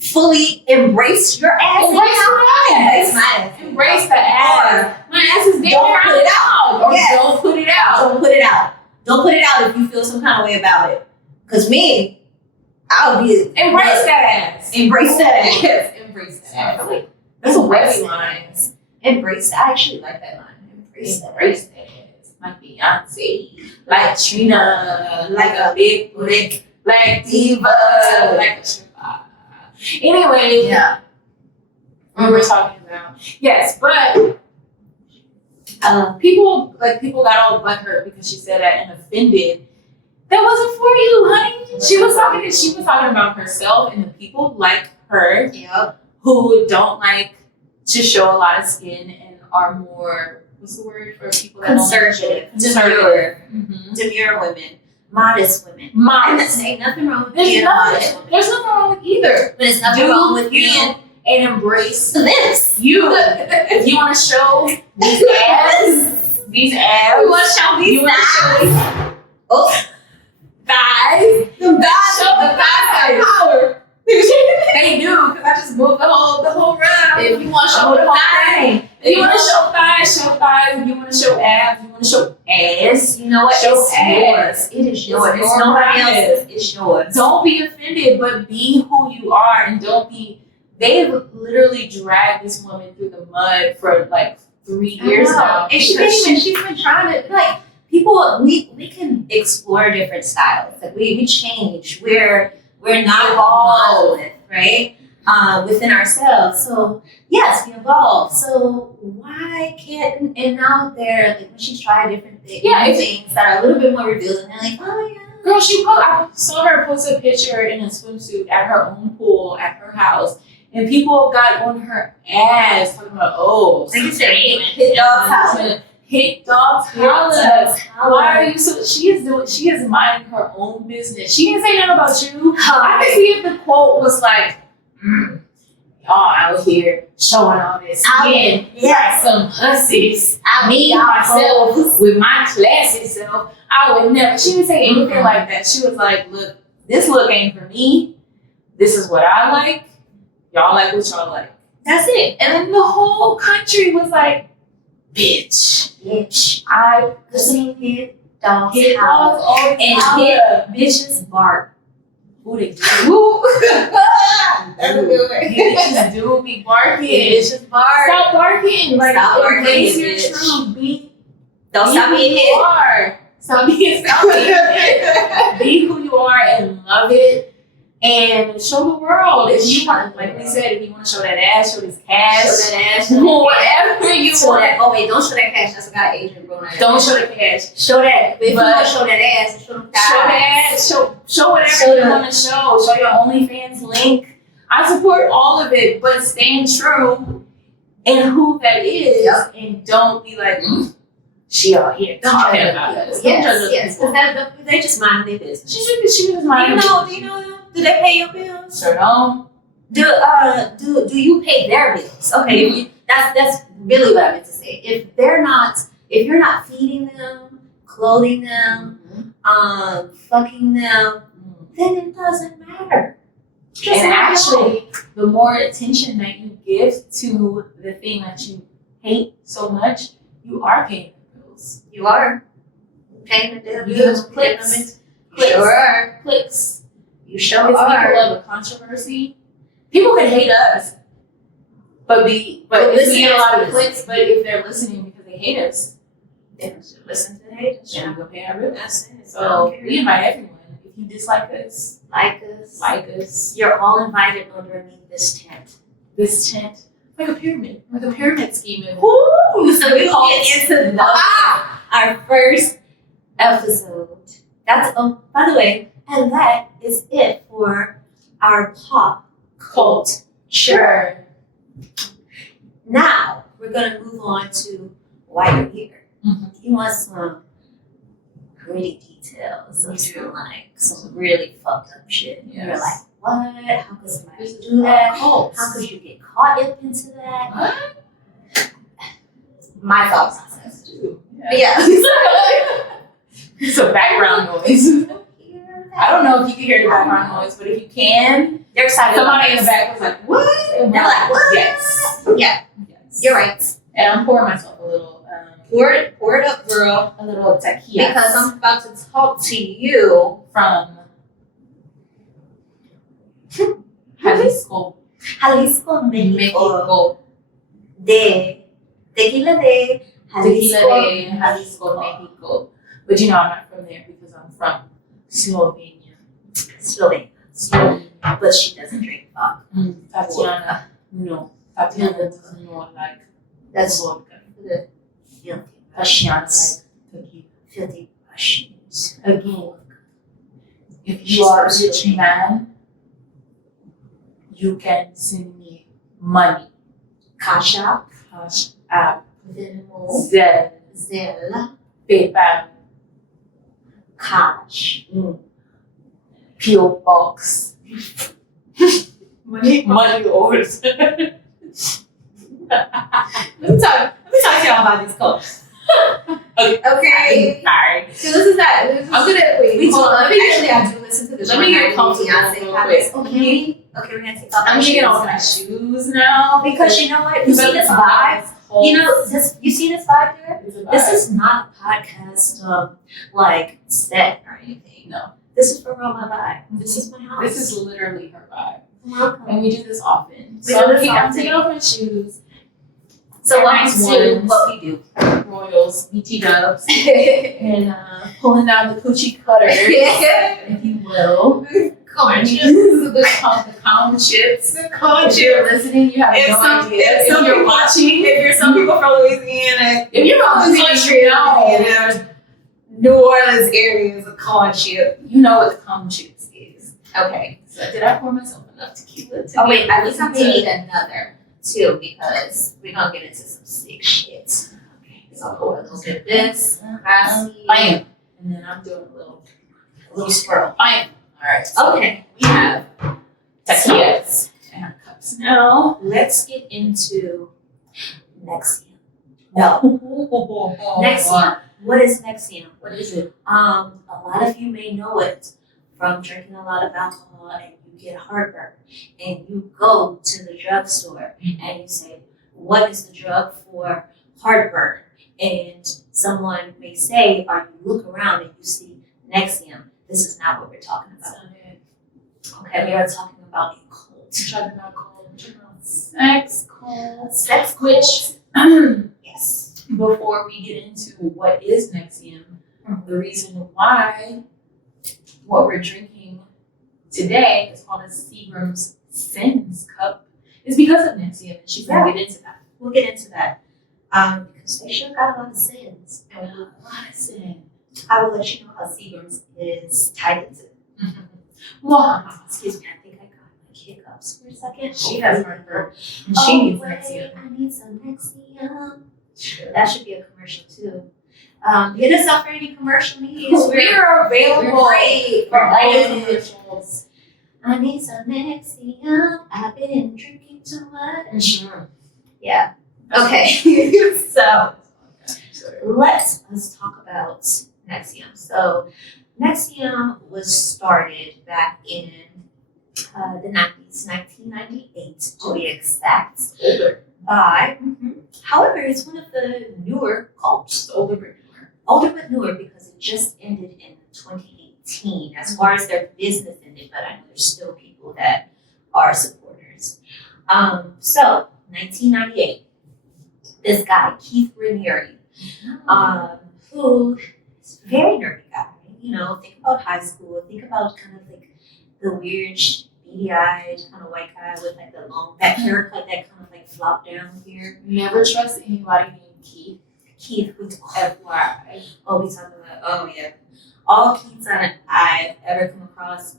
fully embrace your ass. Embrace your ass. Embrace my ass. Embrace the ass. My ass is there. Don't put it out. Or don't put it out. Don't put it out. Don't put it out if you feel some kind of way about it. Because me, I'll be... Embrace that ass. Embrace that ass. Embrace that ass. Like, that's a webby line. Embrace that. I actually like that line. Embrace that ass. Like Beyonce. Like Trina. Like a big brick. Like Diva. Like a stripper. Anyway. Yeah. We were talking about. Yes, but people got all butthurt because she said that and offended. That wasn't for you, honey. She was talking about herself and the people like her who don't like to show a lot of skin and are more, what's the word for people that conservative, demure women, modest women. Modest. Ain't nothing wrong with There's being a modest woman. nothing wrong with either. But it's nothing wrong with being and embrace this. If you want to show these abs, you want to show these thighs? Oh. Thighs. The thighs have power. They do, because I just moved the whole round. If you want to show the thighs, if you want to show thighs, show thighs. If you want to show abs, you want to show ass. You know what? Show it's ass. yours. It is yours. It's It's nobody else's. It's yours. Don't be offended, but be who you are, and don't be. They've literally dragged this woman through the mud for like 3 years now. And she's been trying to, like, people, we can explore different styles. Like, we change. We're not all monolith, right? Within ourselves. So, yes, we evolve. So, why can't, and now they're, like, when she's tried different things, things that are a little bit more revealing, they're like, oh, yeah. Girl, I saw her post a picture in a swimsuit at her own pool at her house. And people got on her ass talking about, like you said, hit dogs holler. Hit dogs holler. Why are you so? She is minding her own business. She didn't say nothing about you. I can see if the quote was like, y'all out here showing all this skin. Yes. Some pussies. Me, y'all myself, hoes. with my classy self, I would never. She didn't say anything like that. She was like, look, this look ain't for me. This is what I like. Y'all like what y'all like. That's it. And then the whole country was like, bitch. I Listen, hit dogs hit howl. dogs all the And time. hit bitches bark. Who they do? Woo. That's a good word. Bitches do be barking. Bitches bark. Stop barking. Like, Stop barking, embrace your bitch. truth. Be Don't stop being who you hit. are. Stop being hit. Be who you are and love it. And show the world. If you want, like we said, if you want to show that ass, show this cash. Show that ass. Whatever you Show want. that. Oh wait, don't show that cash. That's a guy Adrian Brown. Don't show the cash. Show that. If you But- want to show that ass, show them thighs. Show that. Show whatever Show you the- want to show. Show your OnlyFans link. I support all of it, but staying true in who that is, Yep. and don't be like, she out here talking about us. Don't judge us Yes. people. Because they just mind their business. She was Do my you know? Do you know them? Do they pay your bills? Sure don't. Do you pay their bills? Okay, if you, that's really what I meant to say. If you're not feeding them, clothing them, fucking them, then it doesn't matter. Just And leave it alone. actually, the more attention that you give to the thing that you hate so much, you are paying the bills. You are paying the bills. You give us clicks. You sure are. Clicks. You sure Because people are. love a controversy. People can hate us, but if listen we get a lot to of us. clicks, but if they're listening because they hate us, then we should listen to the haters. Yeah. And we'll pay our bills. That's it. So we invite everyone. If you dislike us, like us. You're all invited underneath this tent. this tent, like a pyramid scheme. Woo! So we Cult. get into our first episode. That's by the way, and that is it for our pop Cult. sure. Now we're gonna move on to why you're here. Mhm. You want some gritty details of We do. some really fucked up shit. Yes. You're like, what? How could somebody This is do that? Cult. How could you get caught up into that? What? My thought process. Yeah. Yeah. It's a background noise. I don't know if you can hear the background noise, but if you can, They're excited. somebody in the back was like, what? And They're like, what? Yes. Yeah, Yes. you're right. And I'm pouring myself a little, Pour it up, girl. a little tequila. Because I'm about to talk to you. from Jalisco, Jalisco, Mexico. Mexico. De tequila de Jalisco. Tequila de Jalisco, Mexico. But you know, I'm not from there because I'm from Slovenia. Slovenia. But she doesn't drink vodka. Tatiana, no. Tatiana does not like That's vodka. the filthy Tatiana Russians. like tequila. Filthy Russians. Again, if you are a rich man, you can send me money. Cash App, Cash App, Venmo, Zelle, Zelle, PayPal, Cash. PO Box. Money orders. Let me talk to y'all about these colors. Okay. Sorry. So this is that. I'm gonna We hold on. actually, I do listen to this. Let me get comfortable Beyonce real habits. quick. Okay, we're gonna take off I'm our getting shoes off my shoes now because you know what? You see this vibe. You know this. You see this vibe there? This is not a podcast, like set or anything. No. This is for real my vibe. This is my house. This is literally her vibe, welcome. and we do this often. We So do this I'm often. taking off my shoes. So welcome Nice to ones. what we do. Royals, BT Dubs, and pulling down the coochie cutter, if you will. Corn the corn chips. The corn If you're listening, you have no idea. If you're watching, if you're some people from Louisiana, if you're from Louisiana, you know. New Orleans area is a corn chip. You know what the corn chips is. Okay. So did I pour myself enough tequila? Oh wait, I think I may need another too because we're gonna get into some sick shit. Okay. So pour a little bit of this. Bam. And then I'm doing a little swirl. Bam. All right. So Okay. we have tequilas and our cup steps. Now, let's get into NXIVM. No. NXIVM. What is NXIVM? What is it? A lot of you may know it from drinking a lot of alcohol and you get heartburn and you go to the drugstore and you say, what is the drug for heartburn? And someone may say, or you look around and you see NXIVM. This is not what we're talking about. Okay, we are talking about a cult. We're talking about cult. We're talking about sex cult. Sex cult. Which, yes. Before we get into what is NXIVM, the reason why what we're drinking today is called a Seagram's Sins Cup is because of NXIVM, and she's going to get into that. We'll get into that. Because they sure got a lot of sins. And a lot of sin. I will let you know how Seagram's is tied into it. Well, excuse me, I think I got my hiccups for a second. She has heartburn. And she needs NXIVM. I need some NXIVM. Sure. That should be a commercial too. Hit us up for any commercial needs. We're available for all the commercials. I need some NXIVM. I've been drinking too much. Yeah. Okay. So let's talk about NXIVM. So NXIVM was started back in the 90s, 1998 to be exact. By, however, it's one of the newer cults. Older but newer because it just ended in 2018 as far as their business ended, but I know there's still people that are supporters. So 1998, this guy, Keith Raniere, who is a very nerdy guy. You know, think about high school, think about kind of like the weird, beady-eyed kind of white guy with like the long, that haircut that kind of like flopped down here. Never trust anybody named Keith. Keith with FYI. Oh, we talking about, oh yeah. All Keiths I've ever come across,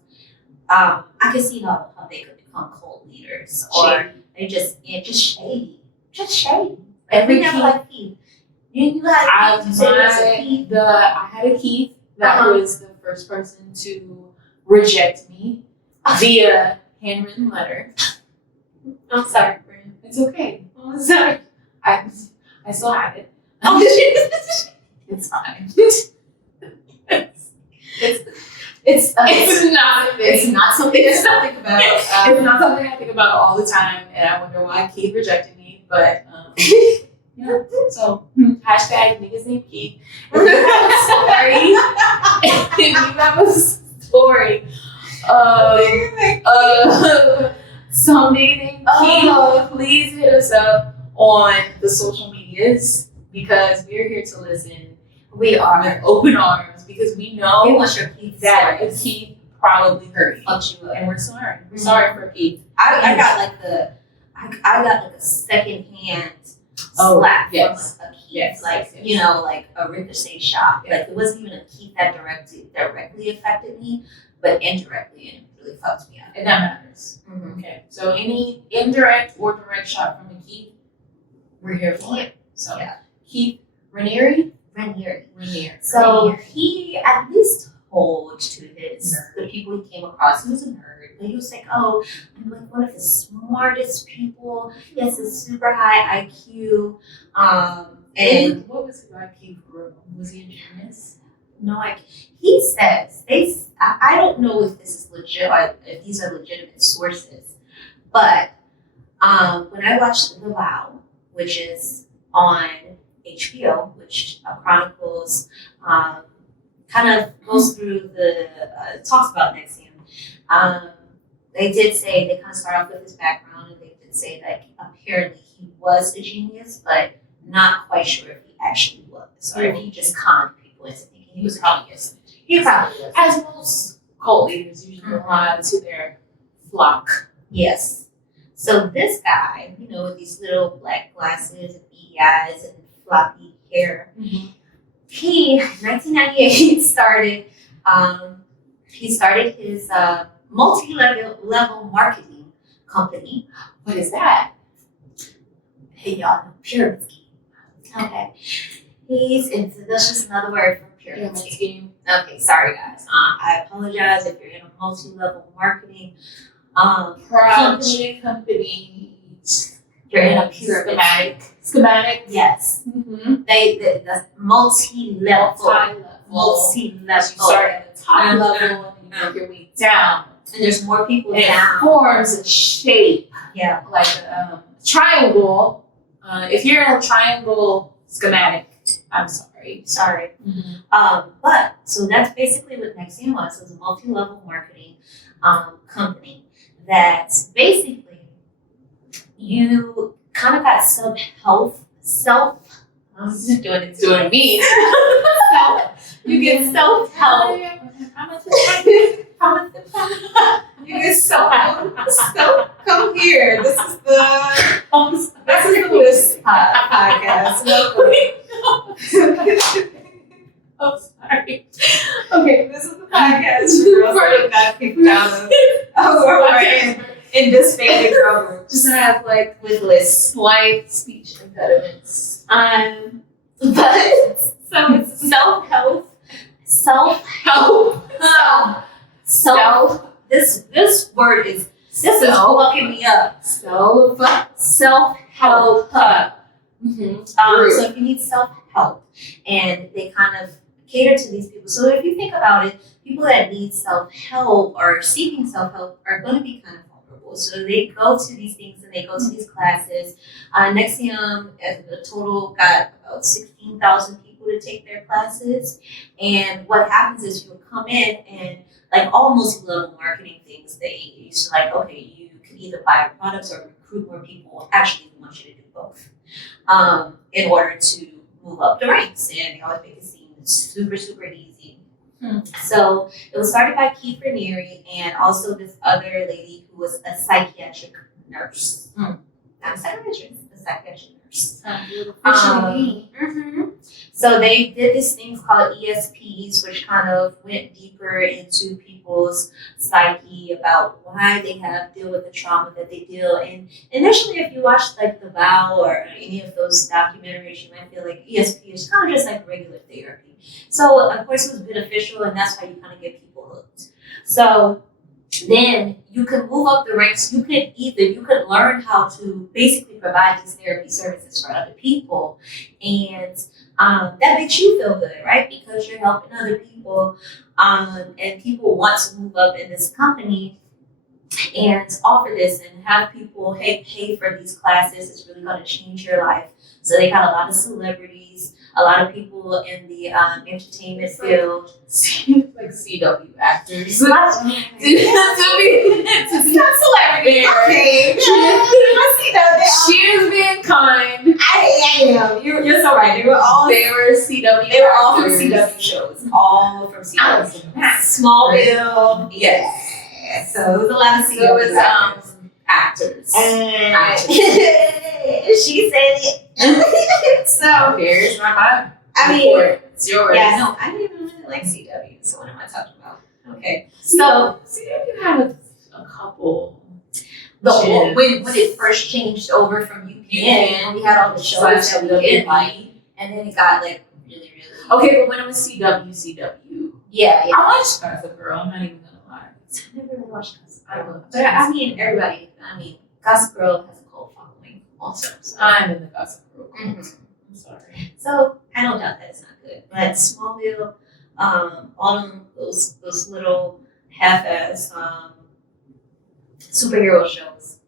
I can see how they could become cult leaders. Or they just shady. Just shady. Every never Keith. like Keith. You had Keith. I had a Keith that was the first person to reject me via handwritten letter. I'm sorry, friend. It's okay. I'm sorry. I still have it. Oh, it's fine. It's not something to think about. It's not something I think about all the time, and I wonder why Keith rejected me. But yeah. So hashtag niggas named Keith. If you have a story of some nigga named Keith, please hit us up on the social medias because we're here to listen. We are with open arms because we know that a Keith probably hurt you, and we're sorry. We're sorry for Keith. I got like a secondhand slap from a Keith, you know, like a ricochet shot. Like it wasn't even a Keith that directly affected me, but indirectly, and it really fucked me up. And that matters. Okay, so any indirect or direct shot from a Keith, we're here for it. So Keith Raniere. So he at least told to the people he came across, he was a nerd, but he was like, oh, I'm like one of the smartest people. He has a super high IQ. And what was his IQ for real? Was he a genius? No, he says I don't know if this is legit or if these are legitimate sources, but when I watched The Vow, which is on HBO, which chronicles, kind of goes through talks about NXIVM. They did say, they kind of start off with his background, and they did say that apparently he was a genius, but not quite sure if he actually was, or if he just conned people into thinking he was a genius. He probably was. As most cult leaders usually lie to their flock. Yes. So this guy, you know, with these little black glasses and beady eyes and floppy hair, he, 1998, started his multi-level marketing company. What is that? Hey, y'all know pyramid scheme. Okay. That's just another word for pyramid scheme. Okay, sorry guys. I apologize if you're in a multi-level marketing company. You're in a pyramid. Schematic. Yes. Mm-hmm. The multi-level. You start at the top level and you work your way down. And there's more people and down. It forms a shape. Yeah. Like a triangle. If you're in a triangle schematic, I'm sorry. Mm-hmm. But so that's basically what NXIVM was. It was a multi-level marketing company that basically you kind of got doing me. You get self-help. You get self-help. Come here. This is the List podcast. I'm sorry. Okay, this is the podcast for girls that got kicked out of we're in disbanded girl group. Just have like with lists, slight speech impediments. But so it's self-help. This word is fucking me up. Self-help. Mm-hmm. So if you need self-help, and they kind of cater to these people. So if you think about it, people that need self-help or seeking self-help are going to be kind of vulnerable. So they go to these things and they go to these classes. NXIVM as a total got about 16,000 people to take their classes. And what happens is you'll come in and like all multi-level marketing things, they used to like, okay, you can either buy our products or recruit more people. Actually, we want you to do both in order to move up the ranks. And they always make it seem super, super easy. So it was started by Kiefer Neary and also this other lady who was a psychiatric nurse. Not a psychiatrist, a psychiatric nurse. So they did these things called ESPs, which kind of went deeper into people's psyche about why they have deal with the trauma that they deal. And initially, if you watch like The Vow or any of those documentaries, you might feel like ESP is kind of just like regular therapy. So of course it was beneficial, and that's how you kind of get people hooked. So then you can move up the ranks. You could learn how to basically provide these therapy services for other people, and that makes you feel good, right? Because you're helping other people, and people want to move up in this company and offer this and have people, hey, pay for these classes. It's really going to change your life. So they got a lot of celebrities, a lot of people in the entertainment field. Like CW actors. To be not celebrities. Okay. She was being kind. I am. You're so right. They were all CW. They were all from CW shows. All from CW. Smallville. Yes. So it was a lot of CW. So it was actors. She said it. So here's my vibe. I mean, it's yours. Yeah, no, I didn't even really like CW. So what am I talking about? Okay, so CW had a couple. When it first changed over from UPN, we had all the shows that we didn't like, and then it got like really, really. Okay, but when it was CW. Yeah. I watched Gossip Girl. I'm not even gonna lie. I never really watched Gossip Girl. But I mean, everybody. I mean, Gossip Girl has a cult following also. So. I'm in the Gossip Girl cult. I'm sorry. So I don't doubt that it's not good. But Smallville, all those little half-ass superhero shows.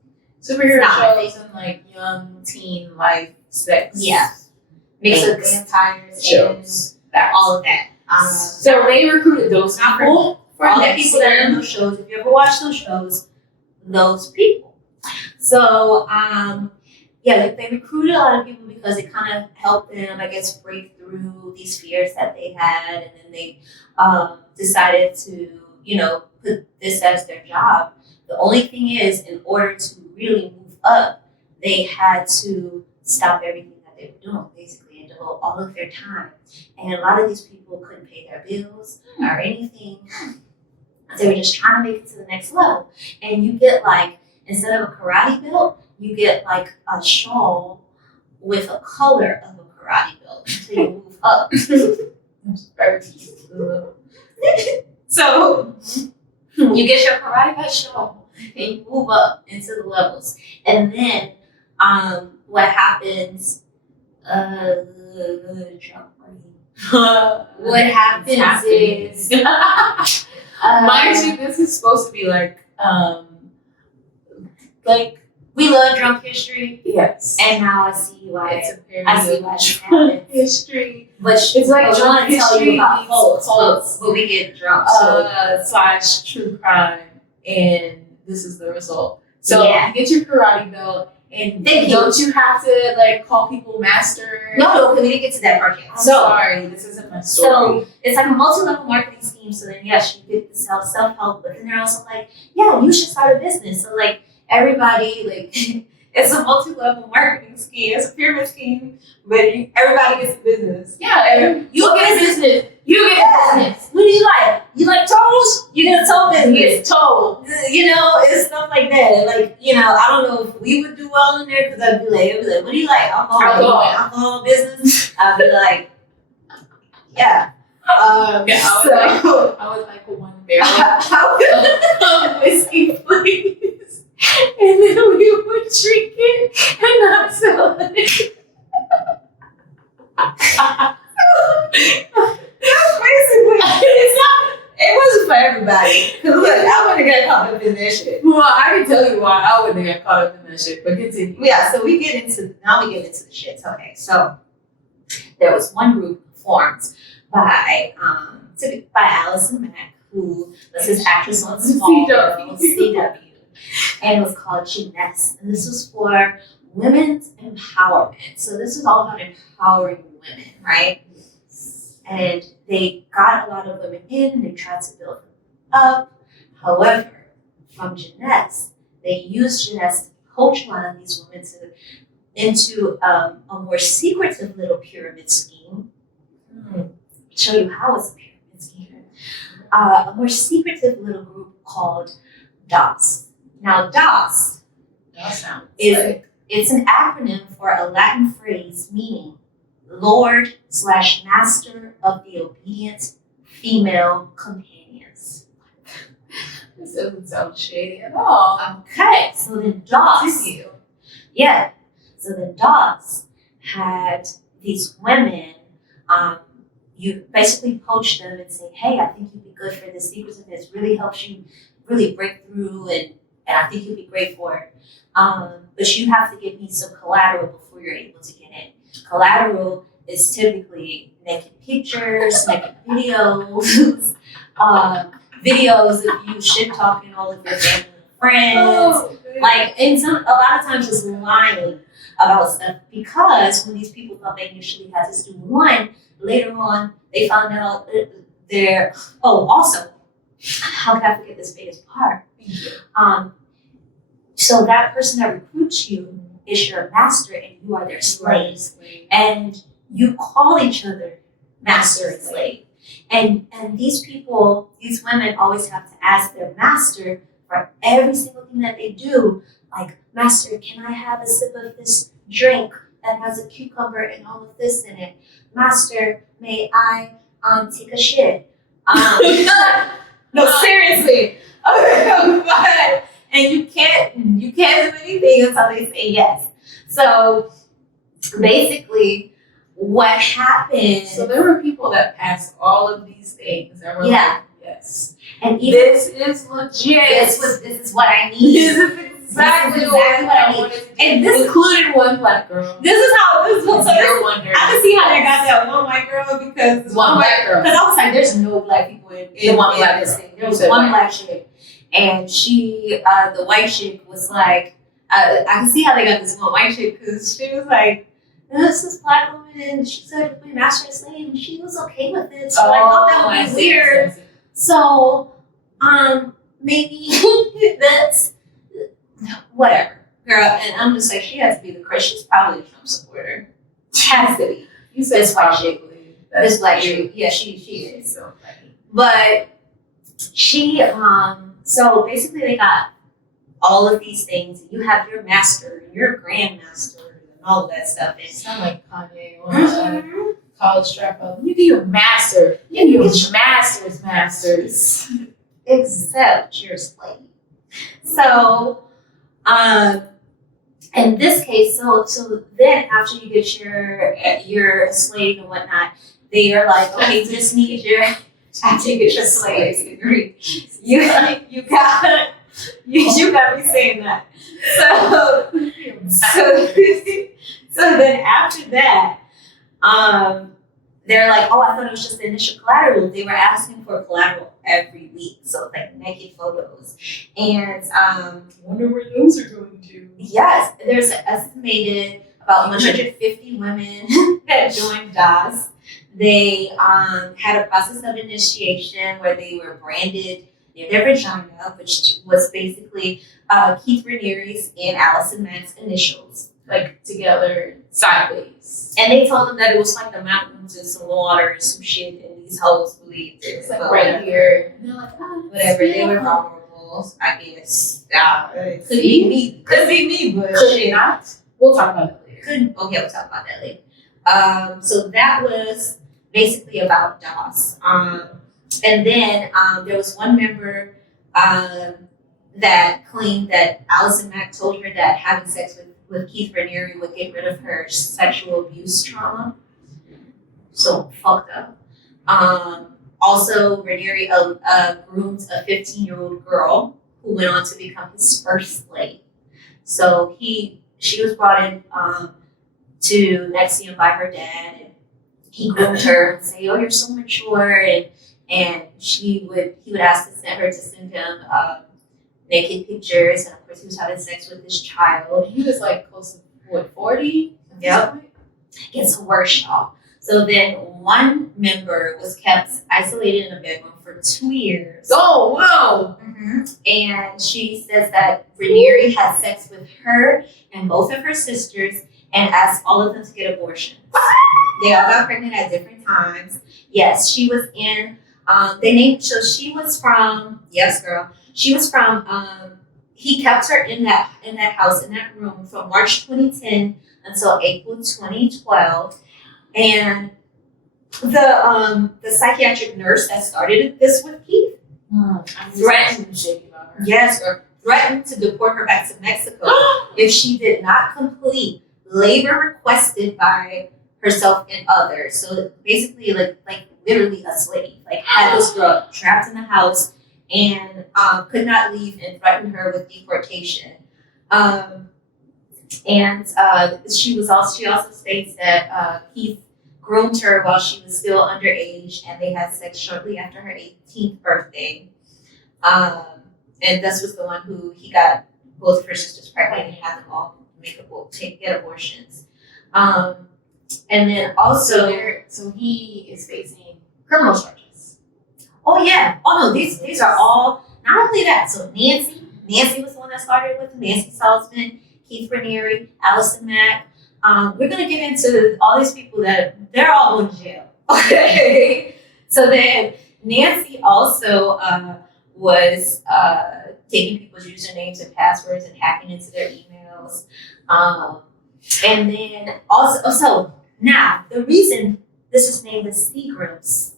Superhero shows and like young teen life sex. Yeah. Mix of vampires shows. And all of that. So they recruited those people. For all the people that are in those shows, if you ever watch those shows, those people. So, like they recruited a lot of people because it kind of helped them, I guess, break through these fears that they had, and then they decided to, put this as their job. The only thing is, in order to really move up, they had to stop everything that they were doing, basically, and devote all of their time. And a lot of these people couldn't pay their bills or anything. They were just trying to make it to the next level. And you get like, instead of a karate belt, you get like a shawl with a color of a karate belt until you move up. So you get your karate belt shawl and you move up into the levels. And then what happens, what happens is, mind you, this is supposed to be like we love Drunk History. yes, And now I see why it's a very I see why it Drunk happens. History. But It's like I Drunk want to tell you History about meets cults, but we get drunk. So / true crime, and this is the result. So Yeah. you get your karate belt, and Thank you. don't you have to like call people master? no, we didn't get to that part yet. I'm So sorry, this isn't my story. So it's like a multi-level marketing scheme. So then yes, you get the self-help, but then they're also like, yeah, you should start a business. So like everybody, like it's a multi-level marketing scheme. It's a pyramid scheme, but everybody gets a business. yeah, you get a business. You get a business. What do you like? You like toes? You get a toe You business. get told. You know, it's stuff like that. Like, you know, I don't know if we would do well in there because I'd be like, what do you like? Alcohol business. I'd be like, yeah. I would like one barrel of whiskey, please. And then we would drink it and not sell it. Basically, it wasn't for everybody. Cause look, I wouldn't get caught up in that shit. Well, I can tell you why I wouldn't get caught up in that shit, but continue. Yeah, so we get into the shits. Okay, so there was one group formed by Allison Mack, who was his actress on Smallville, CW, and it was called Jeunesse, and this was for women's empowerment. So this was all about empowering women, right? And they got a lot of women in, and they tried to build them up. However, from Jeunesse, they used Jeunesse to coach a lot of these women into a more secretive little pyramid scheme. Show you how it's a pyramid scheme. A more secretive little group called DOS. Now, DOS it's an acronym for a Latin phrase meaning Lord/Master of the Obedient Female Companions. This doesn't sound shady at all. Okay, so then DOS. Yeah. So then DOS had these women, you basically poach them and say, hey, I think you'd be good for this secretiveness, really helps you really break through, and I think you'd be great for it. But you have to give me some collateral before you're able to get in. Collateral is typically naked pictures, naked videos, videos of you shit talking all of your family and friends, and a lot of times just lying about stuff, because when these people thought they initially had to do one, later on they found out they're also, how could I forget this biggest part? So that person that recruits you is your master, and you are their slave. And you call each other master and slave. And these people, these women always have to ask their master for every single thing that they do. Like, master, can I have a sip of this drink that has a cucumber and all of this in it? Master, may I take a shit? No, seriously. But, and you can't do anything until they say yes. So basically, what happened? So there were people that passed all of these things and were like, yes, and even this is legit. This is what I need. This is exactly what I need. And this included one black girl. This is what. So I can see how they got that one white girl, because one black girl. Because I was like, there's no black people in one black this girl. thing. There was one black chick, and she, the white chick, was like, I can see how they got this one white chick, because she was like, this is black woman, and she said we master and slave, and she was okay with it. So I thought that would be weird. So maybe that's whatever, girl. And I'm just like, she has to be the Christian. She's probably a Trump supporter. Has to be. You said this white chick. This black chick. Yeah, she is. So funny. But she so basically they got all of these things. You have your master, your grandmaster, and all of that stuff. It sound like Kanye or college dropout. You get your master. You get your master's masters. Except you're a slave. So, in this case, so then after you get your slave and whatnot, they are like, okay, you just need your after you get your slaves. Agree. You got me saying that. So then after that, they're like, oh, I thought it was just the initial collateral. They were asking for collateral every week, so like naked photos, and wonder where those are going to. Yes, there's an estimated about 150 women that joined DOS. They had a process of initiation where they were branded near their vagina, which was basically Keith Ranieri's and Allison Mack's initials. Like together, sideways. And they told them that it was like the mountains and some water and some shit, and these hoes believed it. It's like right here. And they're like, oh, whatever, they were vulnerable, I guess. Could be me, but could it not? We'll talk about that later. Okay, we'll talk about that later. So that was basically about DOS. And then there was one member that claimed that Allison Mack told her that having sex with Keith Raniere would get rid of her sexual abuse trauma. So fucked up. Also, Raniere groomed a 15-year-old girl who went on to become his first slave. So she was brought in to NXIVM by her dad, and he groomed her and say, "Oh, you're so mature," and he would ask to send her to send him naked pictures, and of course he was having sex with this child. He was like close to 40? Yep. It gets worse, y'all. So then one member was kept isolated in a bedroom for 2 years. Oh, wow. Mm-hmm. And she says that Raniere had sex with her and both of her sisters and asked all of them to get abortions. They all got pregnant at different times. Yes, she was in, she was from, yes, girl. She was from, he kept her in that house, in that room from March 2010 until April 2012. And the psychiatric nurse that started this with Keith threatened to deport her back to Mexico if she did not complete labor requested by herself and others. So basically, like literally a slave. Like had this girl trapped in the house and could not leave, and threatened her with deportation. She also states that Keith groomed her while she was still underage, and they had sex shortly after her 18th birthday. And this was the one who he got both of her sisters pregnant and had them all get abortions. And then also, so he is facing criminal charges. Oh yeah. Oh no, these are all, not only that. So Nancy was the one that started with Nancy Salzman, Keith Raniere, Allison Mack. We're gonna get into all these people that they're all in jail. Okay. So then Nancy also was taking people's usernames and passwords and hacking into their emails. And then also now the reason this is named the Seagram's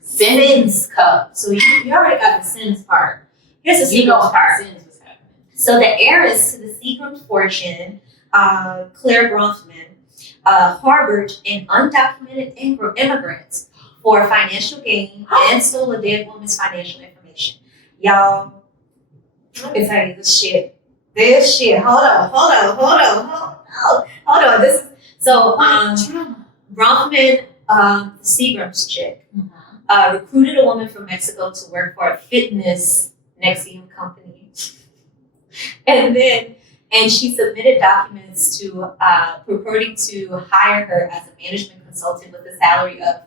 Sins Cup. So you already got the Sins part. Here's the Seagram's part. Sins was happening. So the heiress to the Seagram's fortune, Claire Bronfman, harbored an undocumented immigrant for financial gain and stole a dead woman's financial information. Y'all, let me tell you this shit. Hold on. This is so Bronfman, the Seagram's chick, recruited a woman from Mexico to work for a fitness NXIVM company. And she submitted documents to purporting to hire her as a management consultant with a salary of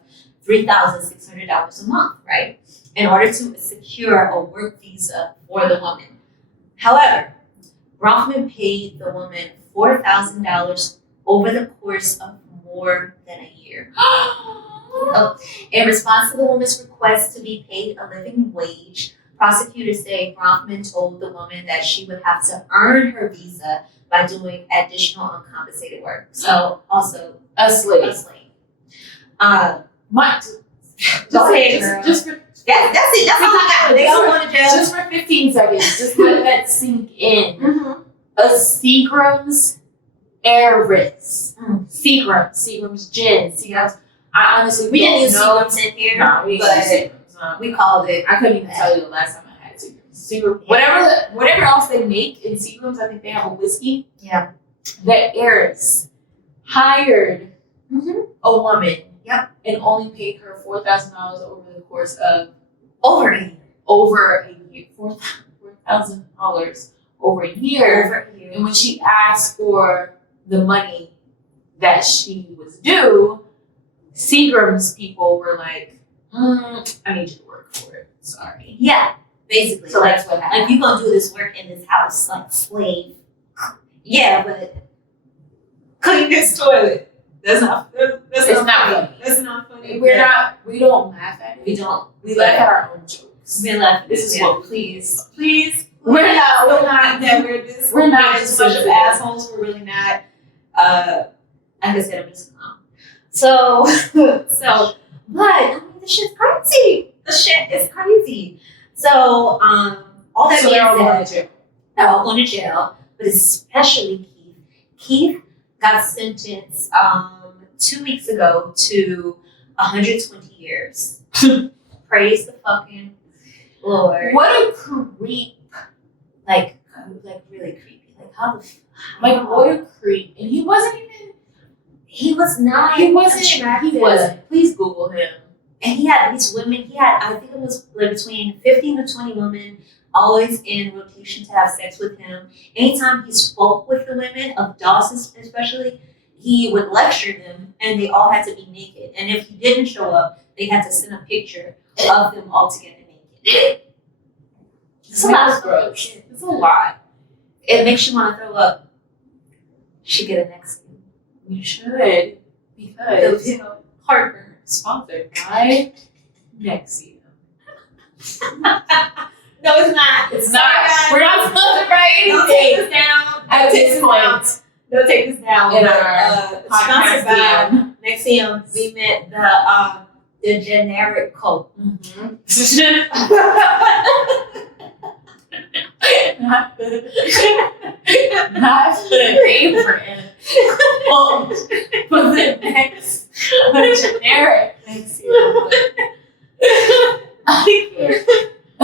$3,600 a month, right? In order to secure a work visa for the woman. However, Bronfman paid the woman $4,000 over the course of more than a year. In response to the woman's request to be paid a living wage, prosecutors say Bronfman told the woman that she would have to earn her visa by doing additional uncompensated work. So also a slave. Go ahead, girl. Just That's it. That's all I got. They don't want to jail. Just for 15 seconds. Just let that sink in. Mm-hmm. A Seagram's heiress. Seagram's gin. Seagram's. I honestly We didn't use know. Seagram's in here. No, we didn't use Seagram's. We called it. I couldn't even tell you the last time I had Seagram's. Whatever else they make in Seagram's, I think they have a whiskey. Yeah. The heiress hired a woman. Yep. And only paid her $4,000 over the course of Over a year. $4,000 over a year. Over a year. And when she asked for the money that she was due, Seagram's people were like, I need you to work for it. Sorry. Yeah, basically. So that's what happened. Like, you gonna do this work in this house, like slave. Yeah, but clean this toilet. That's not funny. That's not funny. We don't laugh at it. We don't. We laugh at our own jokes. We laugh. This is what please. We're not as much of assholes. We're really not. Like I said, I'm just a clown. So, but I mean, the shit's crazy. The shit is crazy. So, all that So they're all going being said, they're all going to jail, but especially Keith. Keith got sentenced 2 weeks ago to 120 years. Praise the fucking Lord. What a creep. Like really creepy. Like how the What a creep. And he wasn't even. He wasn't. Attractive. He wasn't. Please Google him. And he had these women. He had, I think it was like between 15 to 20 women, always in rotation to have sex with him. Anytime he spoke with the women of Dawson, especially, he would lecture them, and they all had to be naked. And if he didn't show up, they had to send a picture of them all together naked. It's a lot of gross shit. It's a lot. It makes you want to throw up. Should get a next one. You should. Because Heartburn. Sponsored by NXIVM. No, it's not. It's not. We're not sponsored by Don't take anything. us down. At this point. Don't take us down. In our sponsored by podcast. NXIVM. We met the generic cult. Not the favorite. But the next, the generic NXIVM. I can't. I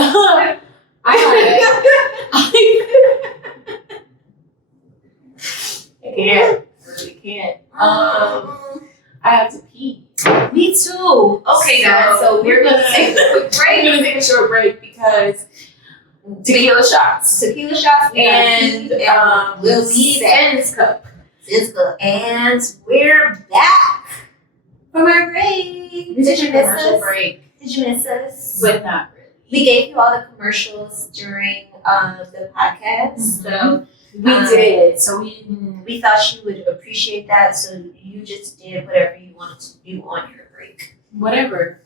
really can't. I have to pee. Me too. Okay, guys. So we're gonna take a quick break. We're gonna take a short break because tequila shots. Tequila shots And we'll be back. Sen's cup. And we're back from our break. This is Did a you commercial miss us? break, Did you miss us? but not really. We gave you all the commercials during the podcast, so We did. So we didn't. we thought you would appreciate that. So you just did whatever you wanted to do on your break, Whatever.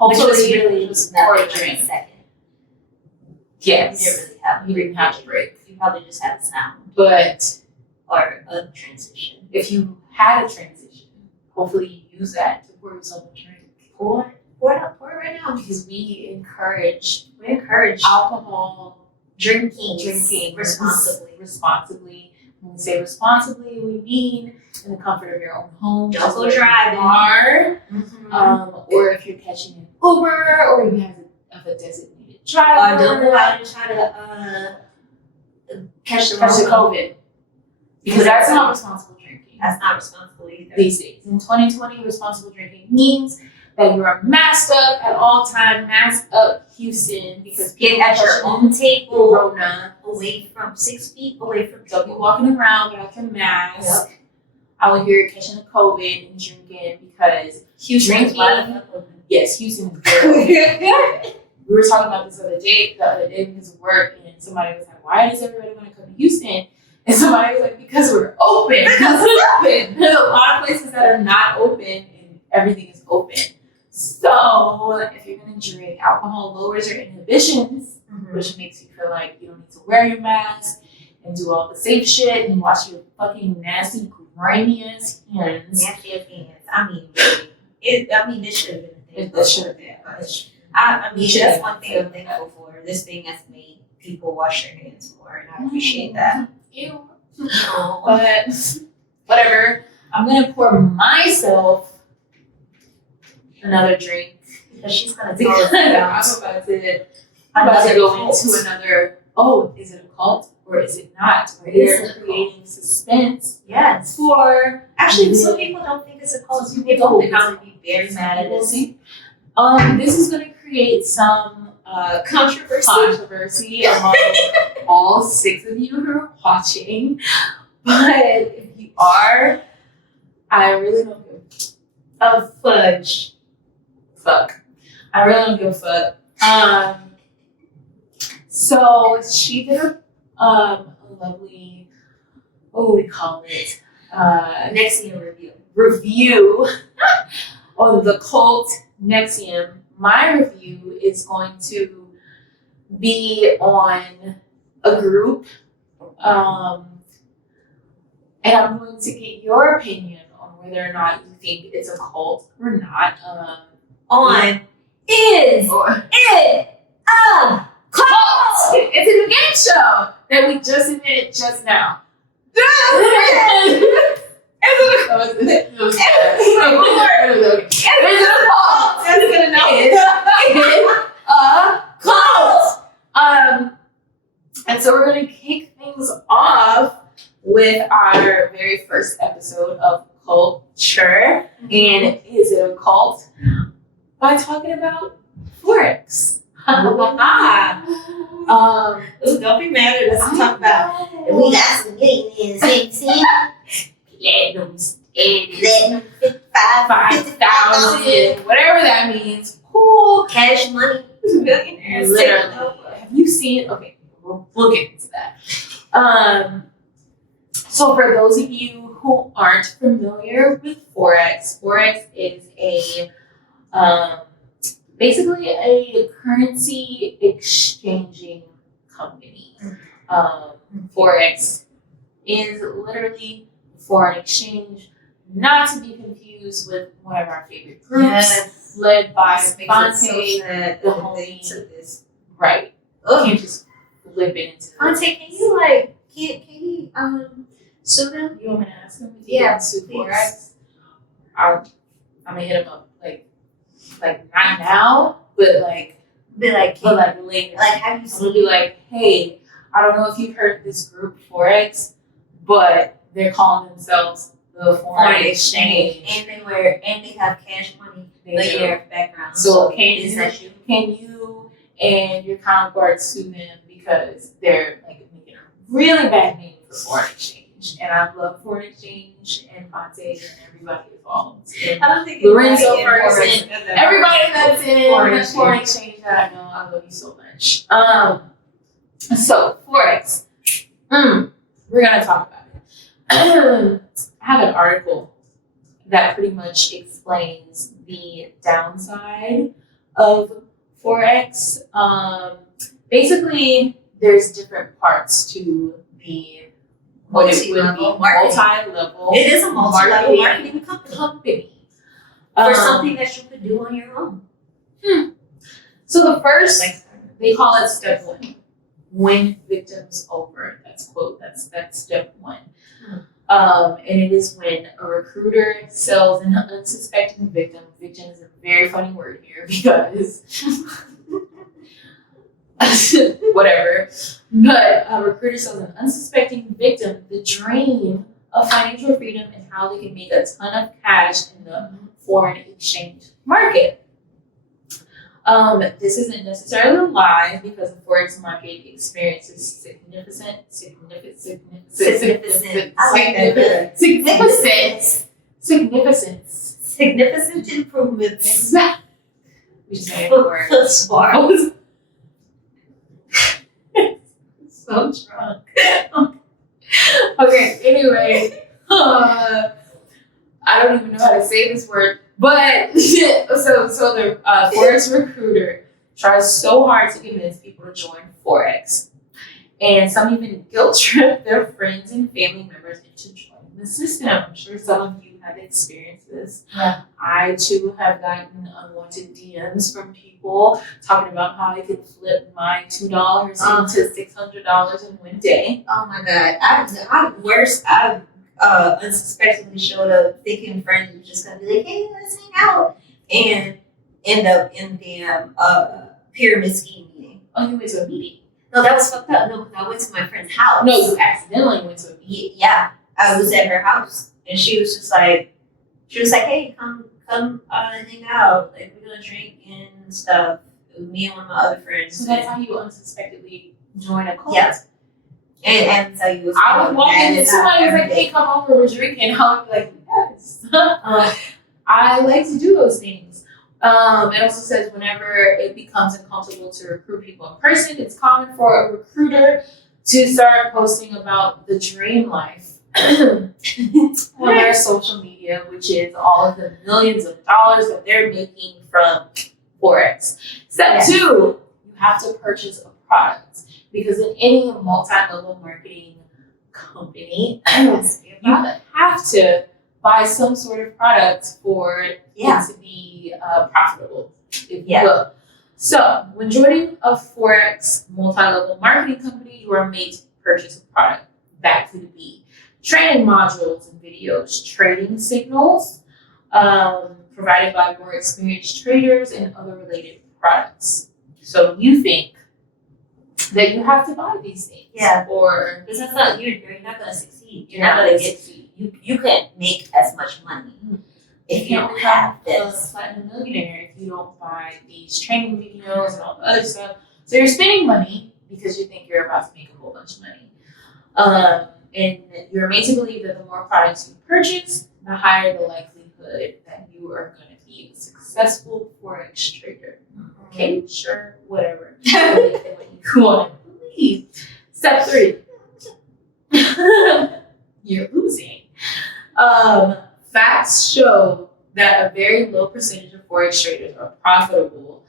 which was Hopefully, really just nothing pour a like drink. a second. Yes. You didn't really have. You didn't have to break. You probably just had a sound But or a transition. if you had a transition, hopefully you use that to pour yourself a drink. Pour it right now. Because we encourage We encourage alcohol drinking responsibly. Responsibly. When we say responsibly, we mean in the comfort of your own home. Don't just go where you driving. are. Or if you're catching an Uber, or you have a designated driver. Don't go out and try to catch the COVID. Because that's not responsible drinking. That's not responsible either. These days. In 2020, responsible drinking means that you are masked up at all time, masked up Houston, because Get at your own table, Corona. away from 6 feet away from Don't be people. walking around without your mask. I will hear you catching a COVID and drinking because Houston is drinking. Yes, Houston is very. We were talking about this the other day because of work, and somebody was like, "Why does everybody want to come to Houston?" And somebody was like, "Because we're open." Because it's open. There's a lot of places that are not open, and everything is open. So if you're gonna drink, alcohol lowers your inhibitions, which makes you feel like you don't need to wear your mask and do all the safe shit and wash your fucking nasty, grimy ass hands. Nasty opinions. I mean, really. This should have been a thing. That should have been. I mean, that's one thing I'm thankful for. This thing has made people wash their hands more, and I appreciate that. Ew. But whatever. I'm gonna pour myself another drink Because she's gonna tell us I'm about about to go into another. Oh, is it a cult or is it not? We're creating suspense. Yes. For actually, some people don't think it's a cult. Some people will probably be very mad at us. This is gonna create some controversy among all 6 of you who are watching. But if you are, I really don't give a fudge. Fuck. I really don't give a fuck. So she did a lovely, what would we call it? NXIVM Review on the cult NXIVM. My review is going to be on a group, and I'm going to get your opinion on whether or not you think it's a cult or not. Is it a cult? It's a new game show that we just admitted just now. And so we're going to kick things off with our very first episode of Cult.ure and Is It a Cult? By talking about Forex. Don't be mad at us to talk about it. We got some millions, Platinum status, 5,000, whatever that means. Cool. cash money, millionaires. Literally. Have you seen? Okay, we'll get into that. So for those of you who aren't familiar with Forex, Forex is a basically a currency exchanging company. Forex is literally foreign exchange, not to be confused with one of our favorite groups, led by Fonte, the homie. Right. You can't just flip it into Fonte, can you sue them? You want me to ask him if he wants to Forex? I'm gonna hit him up like not now, but later. Like, have you I'm seen? gonna be like, hey, I don't know if you've heard of this group Forex, but they're calling themselves the Foreign Exchange. and they have cash money in their background. So can you and your counterparts sue them because they're like making a really bad name for foreign exchange? And I love foreign exchange and Fonte and everybody involved. And I don't think Lorenzo Ferguson, everybody that's in foreign exchange that I know, I love you so much. So Forex, we're gonna talk about it. I have an article that pretty much explains the downside of Forex. Basically, there's different parts to the multi-level. It is a multi-level marketing company. For something that you could do on your own. So the first, they call it step 1. Win victims over. That's step 1. And it is when a recruiter sells an unsuspecting victim. Victim is a very funny word here because whatever. But a recruiter sells an unsuspecting victim the dream of financial freedom and how they can make a ton of cash in the foreign exchange market. This isn't necessarily a lie because the Forex market experiences significant improvements. We just made it so drunk. Okay, anyway, I don't even know how to say this word, but so the Forex recruiter tries so hard to convince people to join Forex, and some even guilt trip their friends and family members into joining the system. I'm sure some of you have experienced this. Yeah. I too have gotten unwanted DMs from people talking about how I could flip my $2 into $600 in one day. Oh my God. I've worse. I've unsuspectingly showed up thinking friends were just gonna be like, hey, let's hang out, and end up in the pyramid scheme meeting. Oh, you went to a meeting? No, that was fucked up. No, because I went to my friend's house. No, you accidentally went to a meeting. Yeah, I was at her house, and she was like, hey, come hang out. Like, we're gonna drink and stuff. Me and one of my other friends. So that's how you unsuspectingly join a cult. Yeah. And so you was. I would walk in and somebody was like, hey, come over, we're drinking. I would be like, yes. I like to do those things. It also says whenever it becomes uncomfortable to recruit people in person, it's common for a recruiter to start posting about the dream life on their social media, which is all of the millions of dollars that they're making from Forex. Step 2, you have to purchase a product, because in any multi-level marketing company, you have to buy some sort of product for it to be profitable, if you will. So, when joining a Forex multi-level marketing company, you are made to purchase a product. That could be training modules and videos, trading signals provided by more experienced traders, and other related products. So, you think that you have to buy these things. Yeah. Or because that's not, you're not going to succeed. You're not going to succeed. You can't make as much money if you don't have this. Platinum millionaire if you don't buy these training videos and all the other stuff. So you're spending money because you think you're about to make a whole bunch of money. And you're made to believe that the more products you purchase, the higher the likelihood that you are going to be a successful Forex trader. Okay, sure, whatever. What you want to believe. Step 3. You're losing. Facts show that a very low percentage of Forex traders are profitable.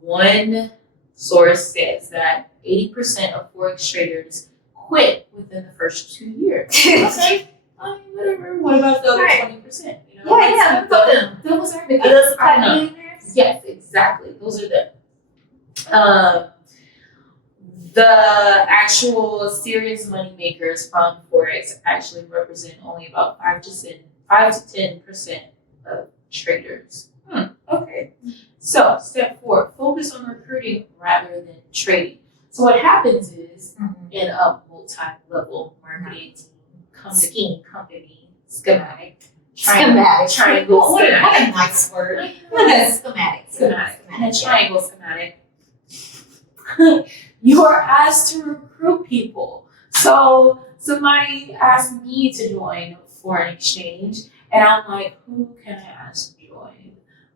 One source says that 80% of Forex traders quit within the first 2 years. Okay, I mean, whatever. What about the other 20%? You know, those are the millionaires. Yes, exactly. Those are them. The actual serious money makers from Forex actually represent only about 5 to 10% of traders. Okay. So, step 4, focus on recruiting rather than trading. So what happens is, in a multi-level marketing company schematic. Triangle What schematic. a nice word. Schematic. And a triangle schematic. You are asked to recruit people. So somebody asked me to join for an exchange, and I'm like, who can I ask to join?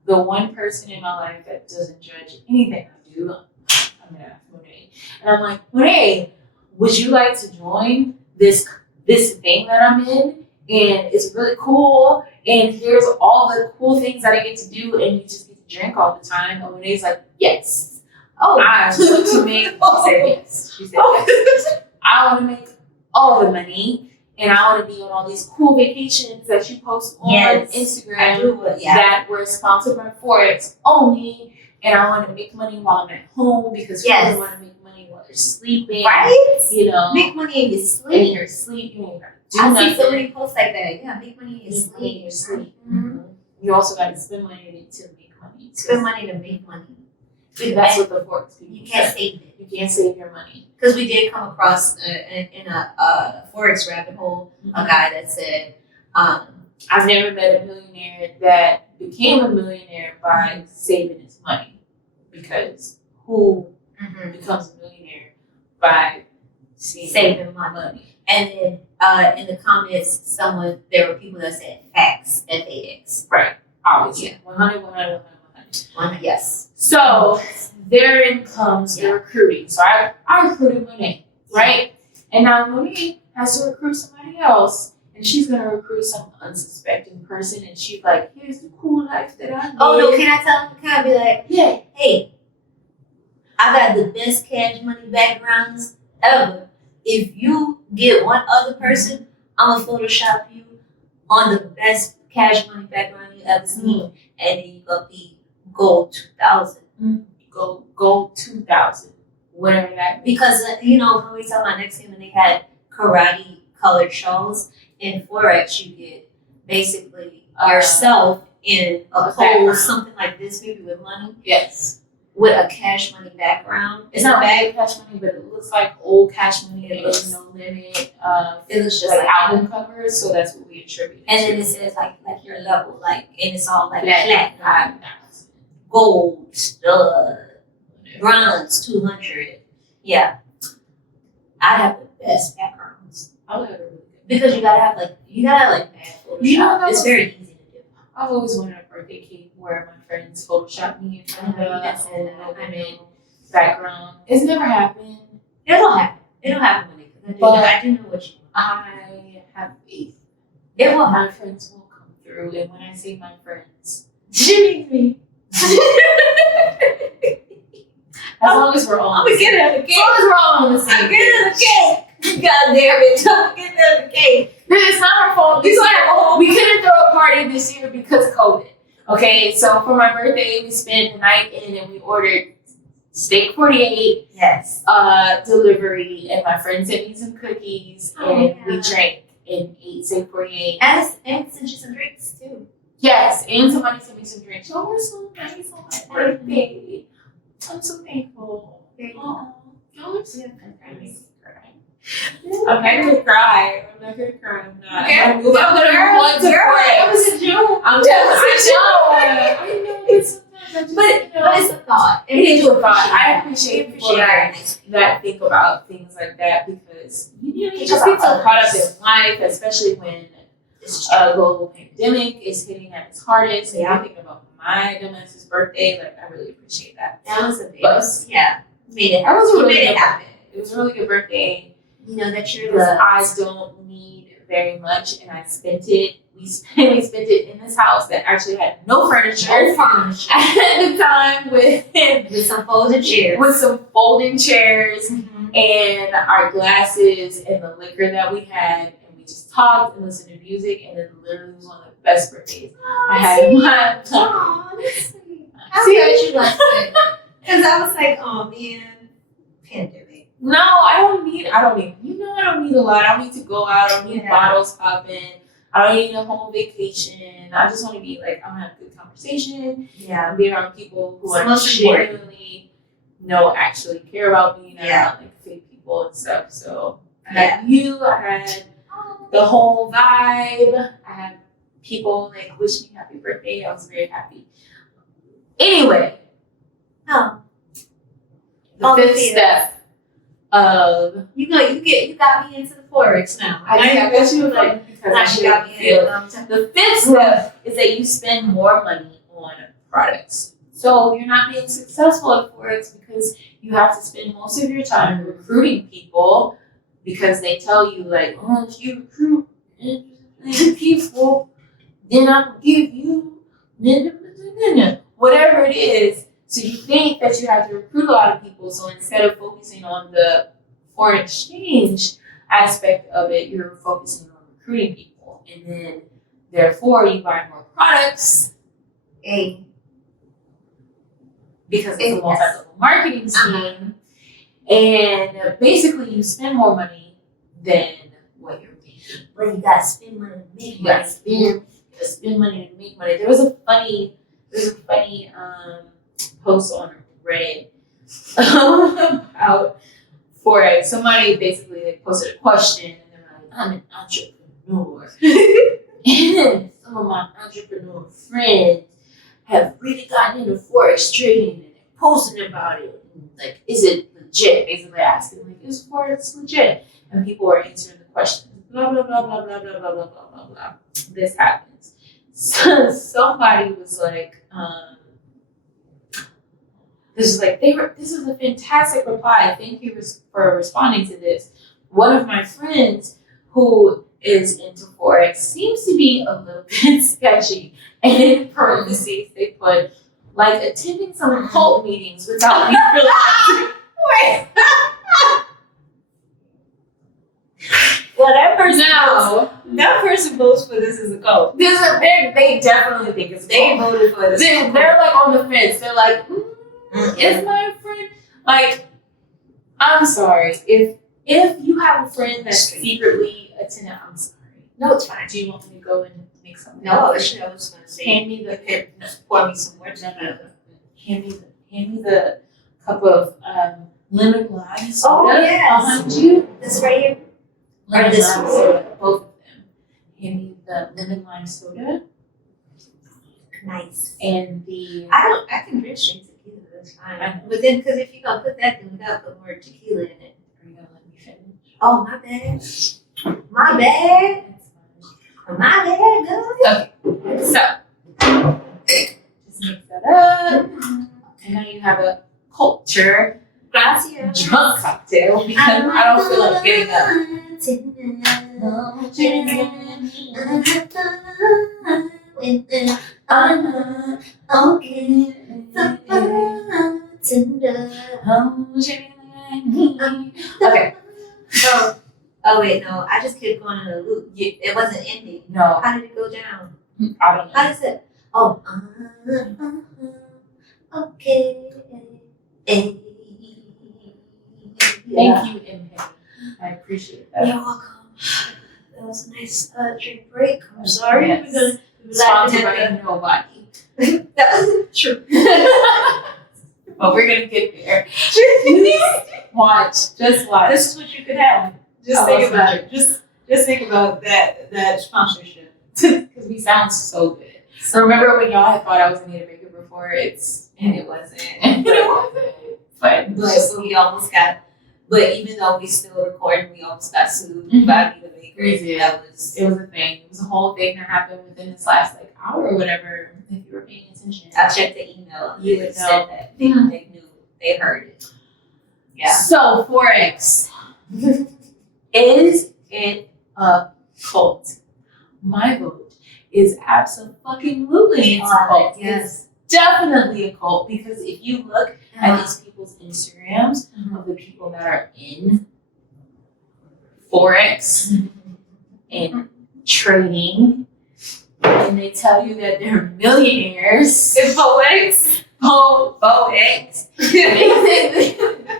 The one person in my life that doesn't judge anything I do. I'm gonna ask Monet. And I'm like, Monet, would you like to join this thing that I'm in? And it's really cool. And here's all the cool things that I get to do, and you just get to drink all the time. And Monet's like, yes. Oh, I want to make. She said yes. She said yes. I want to make all the money, and I want to be on all these cool vacations that you post on Instagram that were sponsored by Forex only. And I want to make money while I'm at home because people want to make money while they're sleeping. Right? You know, make money in your sleep. In your sleep, you ain't got to do nothing. I see so many posts like that. Yeah, make money in your sleep. Mm-hmm. You also got to spend money to make money. Spend money to make money. That's what the Forex people. You can't save it. You can't save your money. Because we did come across in a Forex rabbit hole a guy that said, I've never met a millionaire that became a millionaire by saving his money. Because who becomes a millionaire by saving money? And then in the comments, there were people that said facts, FAX. Right. Always. Yeah. 100. Yes. So therein comes the recruiting. So I recruited Monet, right? And now Monet has to recruit somebody else, and she's gonna recruit some unsuspecting person, and she's like, "Here's the cool life that I live." Oh no! Can I tell him? Can I be like, "Yeah, hey, I got the best cash money backgrounds ever. If you get one other person, I'm gonna Photoshop you on the best cash money background you ever seen, and then you got the gold 2000. Gold 2000. Whatever that means. Because when we saw my next game and they had karate colored shawls, in Forex you get basically yourself in a pose, something like this, maybe with money. Yes. With a cash money background. It's not bad cash money, but it looks like old cash money. It looks No Limit. It looks just like album covers, so that's what we attribute. And then it says like your level, like, and it's all like flat. Gold, bronze, 200. Yeah. I have the best backgrounds. I would have a really good. Because you gotta have bad Photoshop. It's very easy to do. I've always wanted a birthday cake where my friends Photoshop me in front of No Limit background. It's never happened. It'll happen. It'll happen when it comes. I do know what you want. I have faith. My friends will come through, and when I say my friends, she means me. As long as we're all I'm gonna get it on the cake. As long as we're all on the same Get it on the cake. God damn it. I'm getting it on the cake. It's not our fault. We couldn't throw a party this year because of COVID. Okay, so for my birthday, we spent the night in and we ordered steak 48. Yes. Delivery, and my friend sent me some cookies, and we drank and ate steak 48. And sent you some drinks too. Yes, and somebody sent me some drinks. Y'all were so nice on my birthday. I'm so thankful. Y'all are so nice. I'm not gonna cry. I'm not. Okay. I'm gonna move on to It was in June. I know. It's sometimes but it's a thought. It is a thought. I appreciate people that think about things like that, because you just get so caught up in life, especially when a global pandemic is hitting at its hardest, and you're thinking about my dumbasse's birthday. Like, I really appreciate that. That was a big made it happen. It was a really good birthday. You know that you're I don't need very much, and I spent it. We spent it in this house that actually had no furniture at the time, with some folding chairs. With some folding chairs and our glasses and the liquor that we had, and we just talked and listened to music, and it literally was one of the best birthdays I had in my life. I'm glad you liked it. Because I was like, oh man, pandemic. No, I don't need I don't need a lot. I don't need to go out. I don't need bottles popping. I don't need a whole vacation. I just want to be like, I'm gonna have a good conversation. Yeah. Be around people who I genuinely actually care about me, and not like fake people and stuff. So I had I had the whole vibe. I had people like wish me happy birthday. I was very happy. Anyway. The fifth step of you got me into the Forex now. I got you because you got me the fifth step is that you spend more money on products. So you're not being successful at Forex because you have to spend most of your time recruiting people, because they tell you like, oh, if you recruit people, then I'll give you whatever it is. So you think that you have to recruit a lot of people. So instead of focusing on the foreign exchange aspect of it, you're focusing on recruiting people. And then, therefore, you buy more products. Because it's a multi-level marketing scheme. And basically, you spend more money than what you're making. But you got to spend money to make money. You got to spend money to make money. There was a funny post on Reddit about Forex. Somebody basically posted a question, and they're like, I'm an entrepreneur. And some of my entrepreneur friends have really gotten into Forex trading, and they're posting about it. And like, is it legit? Basically asking, like, is Forex legit? And people are answering the question. Blah, blah, blah, blah, blah, blah, blah, blah, blah, blah. This happens. So somebody was like, this is a fantastic reply. Thank you for responding to this. One of my friends who is into Forex seems to be a little bit sketchy. And in parentheses, they put, like, attending some cult meetings without me realizing. Wait. Well, that person now, that person votes for this as a cult. They definitely think it's They cult. voted for this. They're like on the fence. They're like, is my friend like? I'm sorry if you have a friend that's secretly attending. I'm sorry. No, it's fine. Do you want me to go and make something? No, actually, I was gonna say. Hand me the pour me some more. Hand me the cup of lemon lime soda. Oh yes. Behind you. This right here. Lemon this lime one? soda. Both of them. Hand me the lemon lime soda Nice. and the. I can drink straight tequila. That's fine. But then, because if you're gonna put that, then we gotta put more tequila in it. Are you gonna let me finish? Oh, my bad. My bad. My bad, girl. Okay. So just mix that up, and now you have a culture Gracias. drunk cocktail because I don't feel like getting up. Okay. Oh wait, no. I just kept going in a loop. It wasn't ending. No, How did it go down? I don't know. How does it? Oh. Okay. Thank you, MP. I appreciate that. You're welcome. That was a nice drink break. I'm sorry. Yes. We're gonna be Sponsored laughing by nobody. That wasn't true. But we're gonna get there. Watch. Just watch. This is what you could have. Just Oh, think that's about not it. Just think about that sponsorship. Because we sound so good. So remember when y'all had thought I was a native maker before? And it wasn't. But We almost got. But even though we still recorded, we almost got sued Mhm. by the maker. We did. That was. it was a thing. It was a whole thing that happened within this last hour or whatever. If you were paying attention. I checked the email. You You would said know. that they knew, they heard it. Yeah. So Forex. Is it a cult? My vote is absolutely it's a cult. Yes. It's definitely a cult because if you look at these people's Instagrams of the people that are in Forex and trading, and they tell you that they're millionaires. It's Forex. Forex.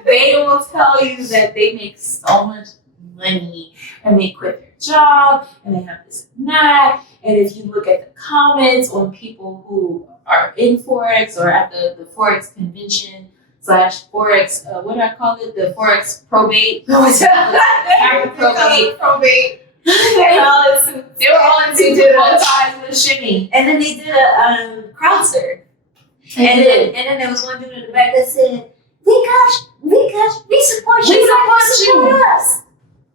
They will tell you that they make so much money and they quit their job and they have this and that. And if you look at the comments on people who are in Forex or at the Forex convention / Forex, what do I call it? The Forex probate. Probate. They were all in suits. They were all in suits with bow ties and a shimmy. And then they did a crowd surf. And then there was one dude in the back that said, we support you. We support you." us.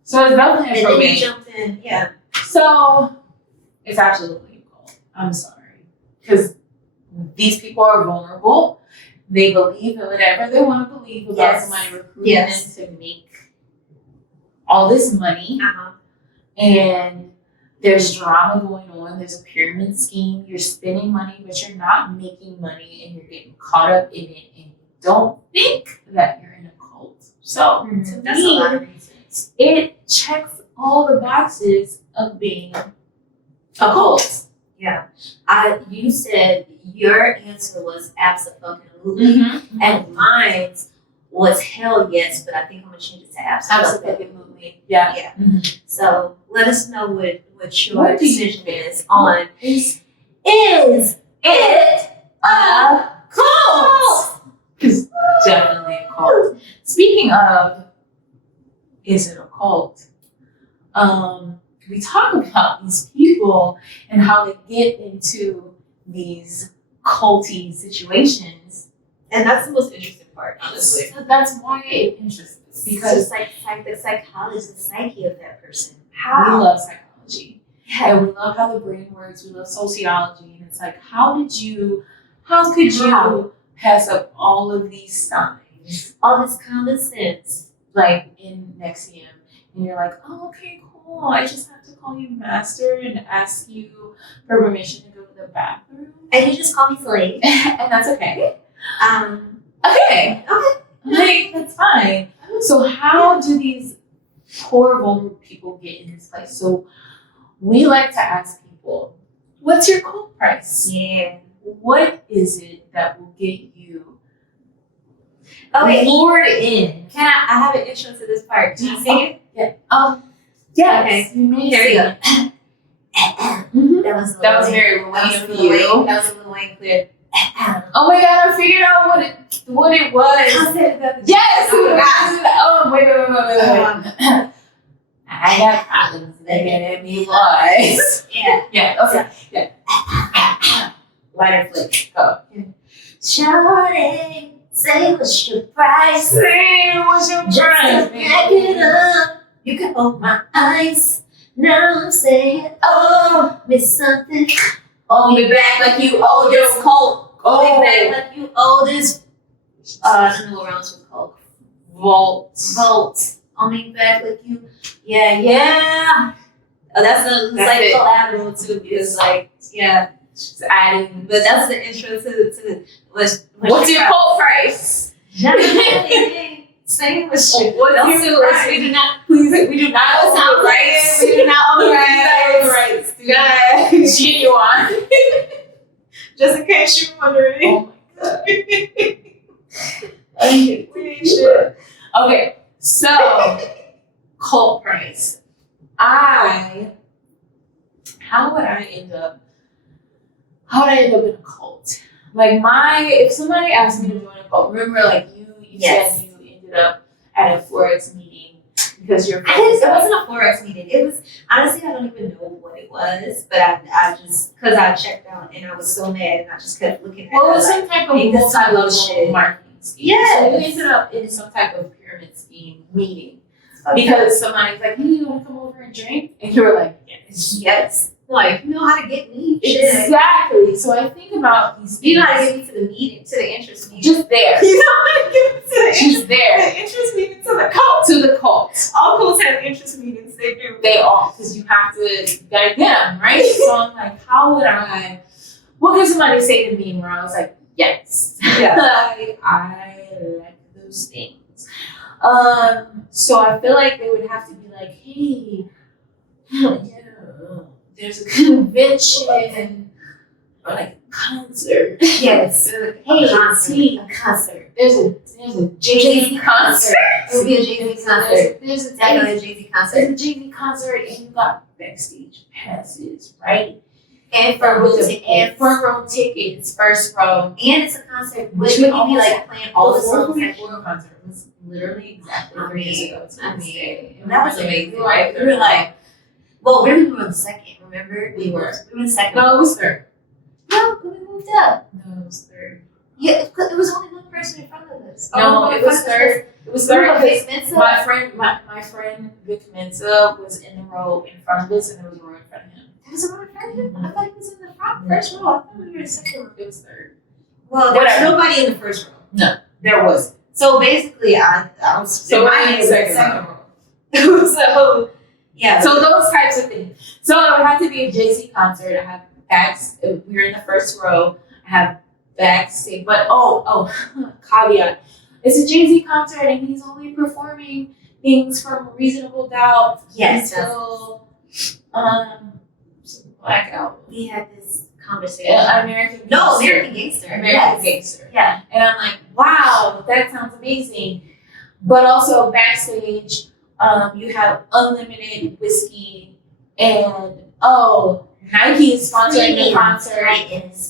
So it's definitely a And then he probate. jumped in. Yeah. So it's absolutely a cult. I'm sorry. Because these people are vulnerable. They believe in whatever they want to believe about Yes. somebody recruiting Yes. them to make all this money. Uh-huh. And there's drama going on. There's a pyramid scheme. You're spending money, but you're not making money and you're getting caught up in it and you don't think that you're in a cult. So to That's a me, lot of reasons. it checks all the boxes of being a cult. Yeah. You said your answer was absolutely. Mm-hmm. And mine was hell yes, but I think I'm gonna change it to absolutely. Absolutely. Yeah. Yeah. Mm-hmm. So let us know what your What do you decision think? is on Is is it a cult? Because definitely a cult. Speaking of, is it a cult? We talk about these people and how they get into these culty situations. And that's the most interesting part, honestly. So that's why it interests us because Because like the psychology, the psyche of that person. we love psychology. Yeah. And we love how the brain works. We love sociology. And it's like, how could you pass up all of these signs, All this common sense. like in NXIVM, and you're like, oh, okay, cool. I just have to call you master and ask you for permission to go to the bathroom. And you just call me slave. And that's okay. Okay. Okay. Like, that's fine. So how do these poor, vulnerable people get in this place? So we like to ask people, what's your cult price? Yeah. What is it that will get you lured in? I have an intro to this part. Can you sing it? Yeah. Yes. Okay. Here we go. That was very Lil Wayne of you. That was a Lil Wayne clear. Oh my god, I figured out what it was. Yes! Oh, wait. I got problems that me boys. Yeah, okay. Yeah. Lighter flick. Go. Shorty, say what's your price? Say what's your price? Back it up. You can hold my eyes. Now I'm saying, oh, miss something. Hold me back like you owe this cult. Hold me back like you owe this. I don't know what else was called. Vault. Hold me back like you. Yeah. Oh, that's like collateral too, because just adding. But that's the intro to what's your cult price? Saying what's your price? We do not sound right. We do not own the rights. Yeah, genuine. Just in case you're wondering. Oh my god. We ain't sure. Okay, so cult price. How would I end up in a cult? Like if somebody asked me to join a cult, remember you said you ended up at a Forex meeting because your friend. It wasn't a Forex meeting. It was, honestly, I don't even know what it was, but I just, because I checked out and I was so mad and I just kept looking at it. Well, it was some type of multi-level marketing scheme. Yeah. So you ended up in some type of pyramid scheme meeting because somebody's like, hey, you want to come over and drink? And you were like, yes. Like, you know how to get me. Exactly. So I think about these things. You know how to get me to the meeting, to the interest meeting. Just there. You know how to get me to the interest meeting, to the cult. To the cult. All cults have interest meetings. They do. They all, because you gotta get them, right? So I'm like, what could somebody say to me where I was like, yes. Yeah. I like those things. So I feel like they would have to be like, hey, there's a convention or like a concert. Yes. Hey, a concert. There's a Jay-Z concert. There'll be a Jay-Z concert. There's definitely a Jay-Z concert. There's a Jay-Z concert and you got backstage passes, right? And front row tickets, first row. And it's a concert. Would you be like playing all the songs? The concert was literally exactly 3 years ago. That was amazing. Right? We were like, well, we were in second, remember? We were in second. No, it was third. No, we moved up. No, it was third. Yeah, it was only one person in front of us. No, it was third. It was third. My friend Vic Mensa was in the row in front of us, and there was a row in front of him. There was a row in front of him? I thought he was in the first row. I thought we were in the second row. It was third. Well, there was nobody in the first row. No, there wasn't. So basically, I was in the second row. So. Yeah. So those types of things. So it would have to be a Jay-Z concert. I have we were in the first row. I have backstage, but caveat. It's a Jay-Z concert and he's only performing things from Reasonable Doubt until Black Album. We had this conversation. American Gangster. Yeah. And I'm like, wow, that sounds amazing. But also backstage, you have unlimited whiskey and Nike is sponsoring the concert.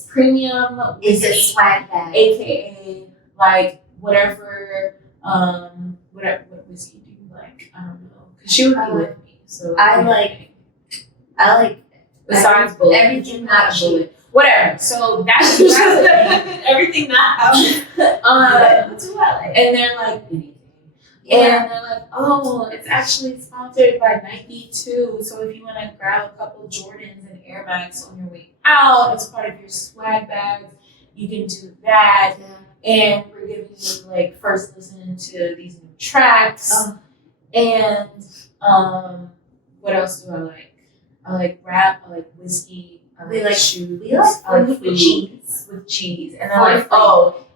Premium is a swag bag, aka like whatever what whiskey do you like? I don't know, because she would be with me. So I like besides Bullet, everything not Bullet, whatever. So that's everything not what do I like? And they're like anything. Yeah. And they're like, it's actually sponsored by Nike too. So if you want to grab a couple Jordans and Air Max on your way out as part of your swag bag, you can do that. Yeah. And we're giving you like first listen to these new tracks. And what else do I like? I like rap. I like whiskey. I like shoes. We like food with cheese. With cheese. And they're like,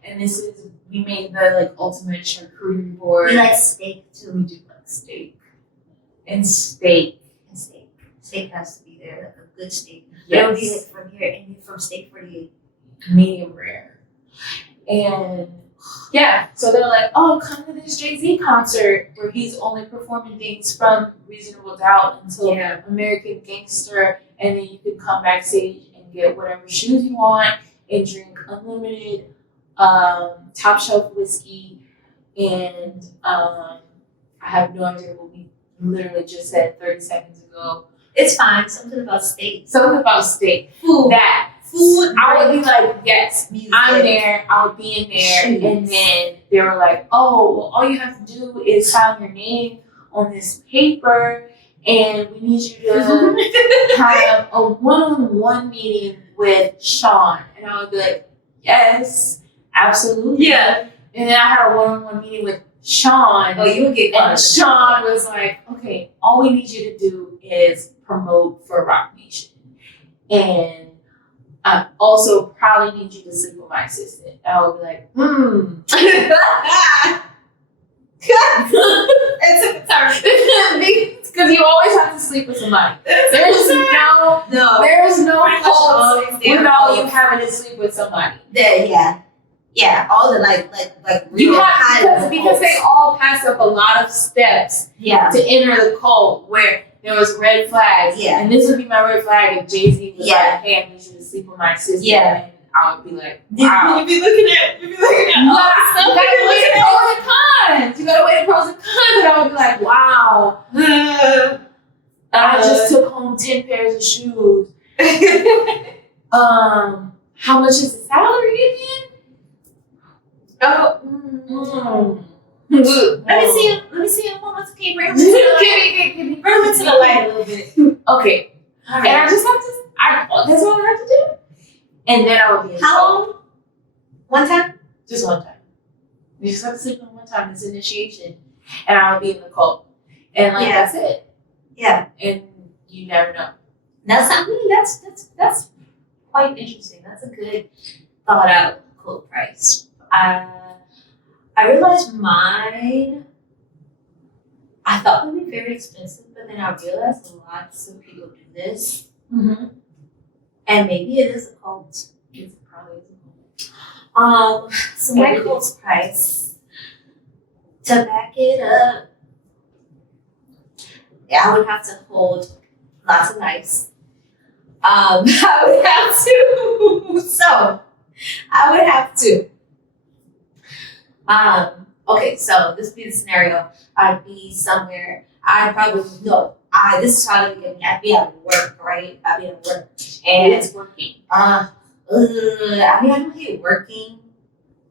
and this is. We made the like ultimate charcuterie board. We like steak too. We do like steak. And steak. Steak has to be there, like a good steak. Yes. It would be like from here, and from steak 48. Medium rare. And yeah, so they're like, oh, come to this Jay-Z concert where he's only performing things from Reasonable Doubt until American Gangster, and then you can come backstage and get whatever shoes you want and drink unlimited top shelf whiskey. And I have no idea what we literally just said 30 seconds ago. It's fine. Something about steak. Something about steak. Food. Food. I would be like, yes, music. I'm there. I would be in there. Shoes. And then they were like, oh, well, all you have to do is sign your name on this paper, and we need you to have a one-on-one meeting with Sean. And I would be like, yes, absolutely. Yeah. And then I had a one-on-one meeting with Sean. Oh, you would get And Sean was like, okay, all we need you to do is promote for Rock Nation. And I also probably need you to sleep with my assistant. And I would be like, It's sorry. Because you always have to sleep with somebody. There's no cult without you having to sleep with somebody. Yeah, all the like You have because they all pass up a lot of steps to enter the cult where there was red flags. Yeah. And this would be my red flag if Jay-Z was like, hey, I need you to sleep with my sister. Yeah. And I would be like, wow. You'd be looking at You gotta weigh the pros and cons. You gotta weigh the pros and cons. And I would be like, wow. I just took home 10 pairs of shoes. How much is the salary again? Let me see him one more time. Bring him to the light a little bit. Okay. All And I just have to, that's all I have to do. And then I would be in How long? One time? Just one time. You just have to sleep on one time. It's initiation. And I would be in the cult. And that's it. Yeah. And you never know. That's quite interesting. That's a good thought out cult price. I realized mine, I thought would be very expensive, but then I realized lots of people do this. Mm-hmm. And maybe it is a cult. It probably is a cult. So my cult price, to back it up, I would have to hold lots of knives. I would have to. Okay, so this would be the scenario. I'd be somewhere. This is how I'd be at work, right? I'd be at work. And it's working. I don't hate working.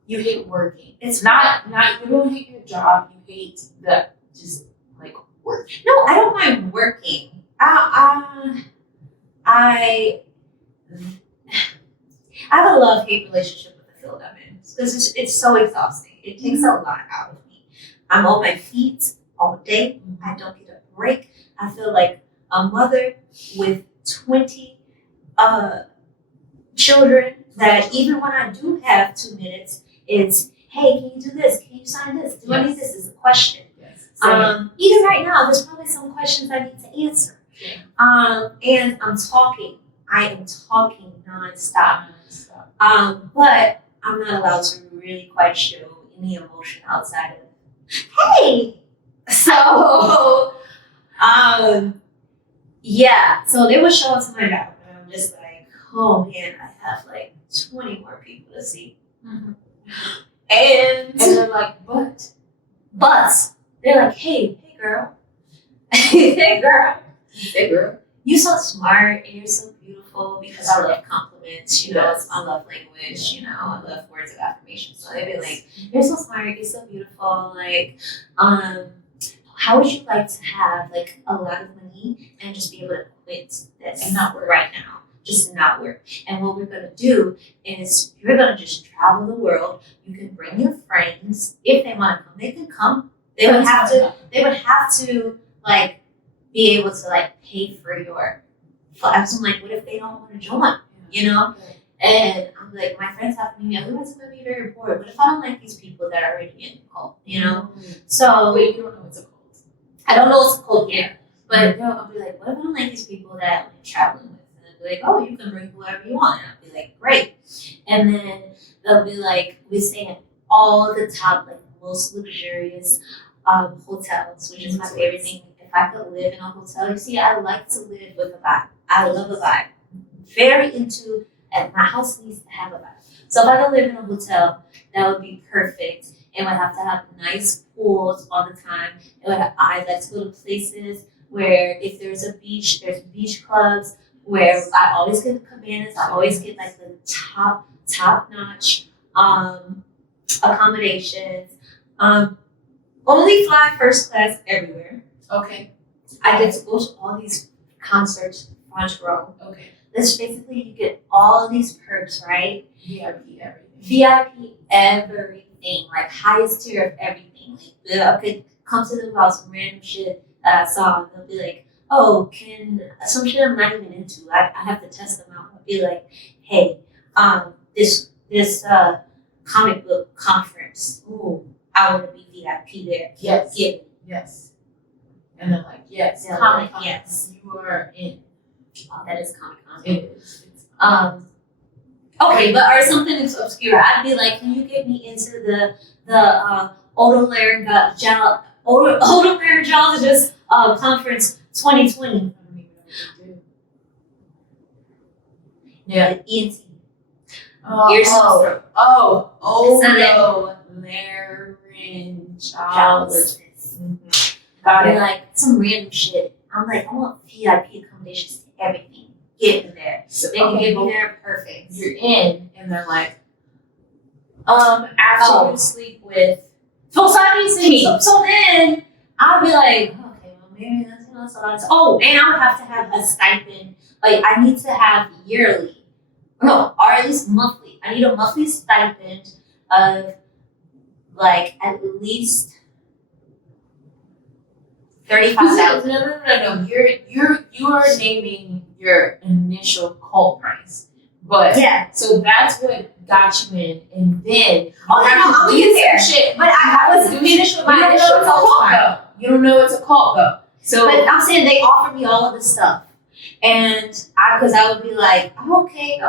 You hate working. It's not you don't hate your job. You hate the just like work. No, I don't mind working. I have a love-hate relationship with the field I'm in because it's so exhausting. It takes a lot out of me. I'm on my feet all day. I don't get a break. I feel like a mother with 20 children that even when I do have 2 minutes, it's, hey, can you do this? Can you sign this? Do I need this? Is a question. Yes. Even right now, there's probably some questions I need to answer. Yeah. And I'm talking. I am talking nonstop. But I'm not allowed to really quite show any emotion outside of, hey! So, so they would show up to my job, and I'm just like, oh man, I have like 20 more people to see. Mm-hmm. And they're like, but they're like, hey girl, hey girl, you're so smart and you're so beautiful, because I love compliments, you know, it's my love language, you know, I love words of affirmation. So they'd be like, you're so smart, you're so beautiful, like, how would you like to have like a lot of money and just be able to quit this and not work right now? Just not work. And what we're gonna do is you're gonna just travel the world. You can bring your friends if they want to come. They can come. They would have to like be able to like pay for your. I'm like, what if they don't want to join? You know. And I'm like, my friends have to meet me. Otherwise, I'm gonna be very bored. What if I don't like these people that are already in the cult? You know. So wait, you don't know it's a cult. I don't know it's a cult yet. But I'll be like, what if I don't like these people that I'm traveling with? And they'll be like, oh, you can bring whoever you want. And I'll be like, great. And then they'll be like, we stay at all the top, like most luxurious hotels, which is my favorite thing. If I could live in a hotel, you see, I like to live with a vibe. I love a vibe. Very into, and my house needs to have a vibe. So if I could live in a hotel, that would be perfect. It would have to have nice pools all the time. I like to go to places where if there's a beach, there's beach clubs where I always get the cabanas. I always get like the top notch accommodations. Only fly first class everywhere. Okay. I get to go to all these concerts front row. Okay. That's basically you get all these perks, right? VIP everything. VIP everything, like highest tier of everything. Like I could come to them about some random shit that I saw, and they'll be like, "Oh, can some shit I'm not even into." I have to test them out. I'll be like, "Hey, this comic book conference. Ooh, I want to be VIP there. Yes. Give me." Yes. And they're like, yes, They're Comic-Con, like, yes. you are in. Oh, that is Comic-Con. It is. Okay, but or something that's obscure. I'd be like, can you get me into the otolaryngologist conference 2020? I don't even know what they do. Yeah. ENT. Ears and throat. Otolaryngologist. Got And it. like some random shit. I'm like, I want VIP accommodations to everything. Get me there. So, They can okay, get but me there perfect. you're in, and they're like, after you sleep with. So then I'll be like, okay, well maybe that's a lot. Oh, and I would have to have a stipend. Like I need to have yearly, no, or at least monthly. I need a monthly stipend of like at least $35,000. No. You are naming your initial call price, but Yeah. so that's what got you in, and then I'm do getting there. some shit. But I was finished with You my don't know initial it's a call cult time. though. You don't know it's a cult though. So But I'm saying they offered me all of this stuff. And because I would be like, oh, okay,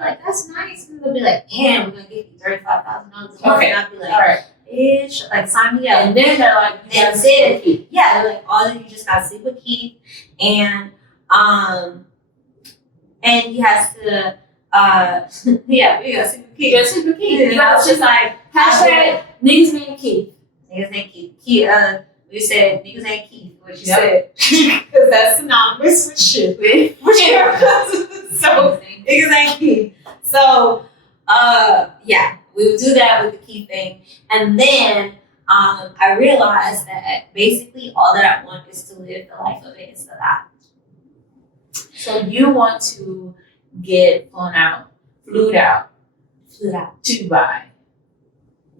like that's nice. And they'll be like, and we're going to give you $35,000 a month. Okay. And I'd be like, all right, bitch, like sign me up. and then they're like, you gotta That's say it. it. Yeah, they're like, all of you just got to sleep with Keith. And he has to, yeah, we got to sleep with Keith. You gotta sleep with Keith. And You I gotta was just like, hashtag niggas named Keith. niggas ain't Keith. We said niggas ain't Keith. What you Yep. said? Because that's synonymous with shit. So niggas ain't Keith. So yeah, we would do that with the Keith thing, and then I realized that basically all that I want is to live the life of it instead of that. So you want to get flued out Flew out. to Dubai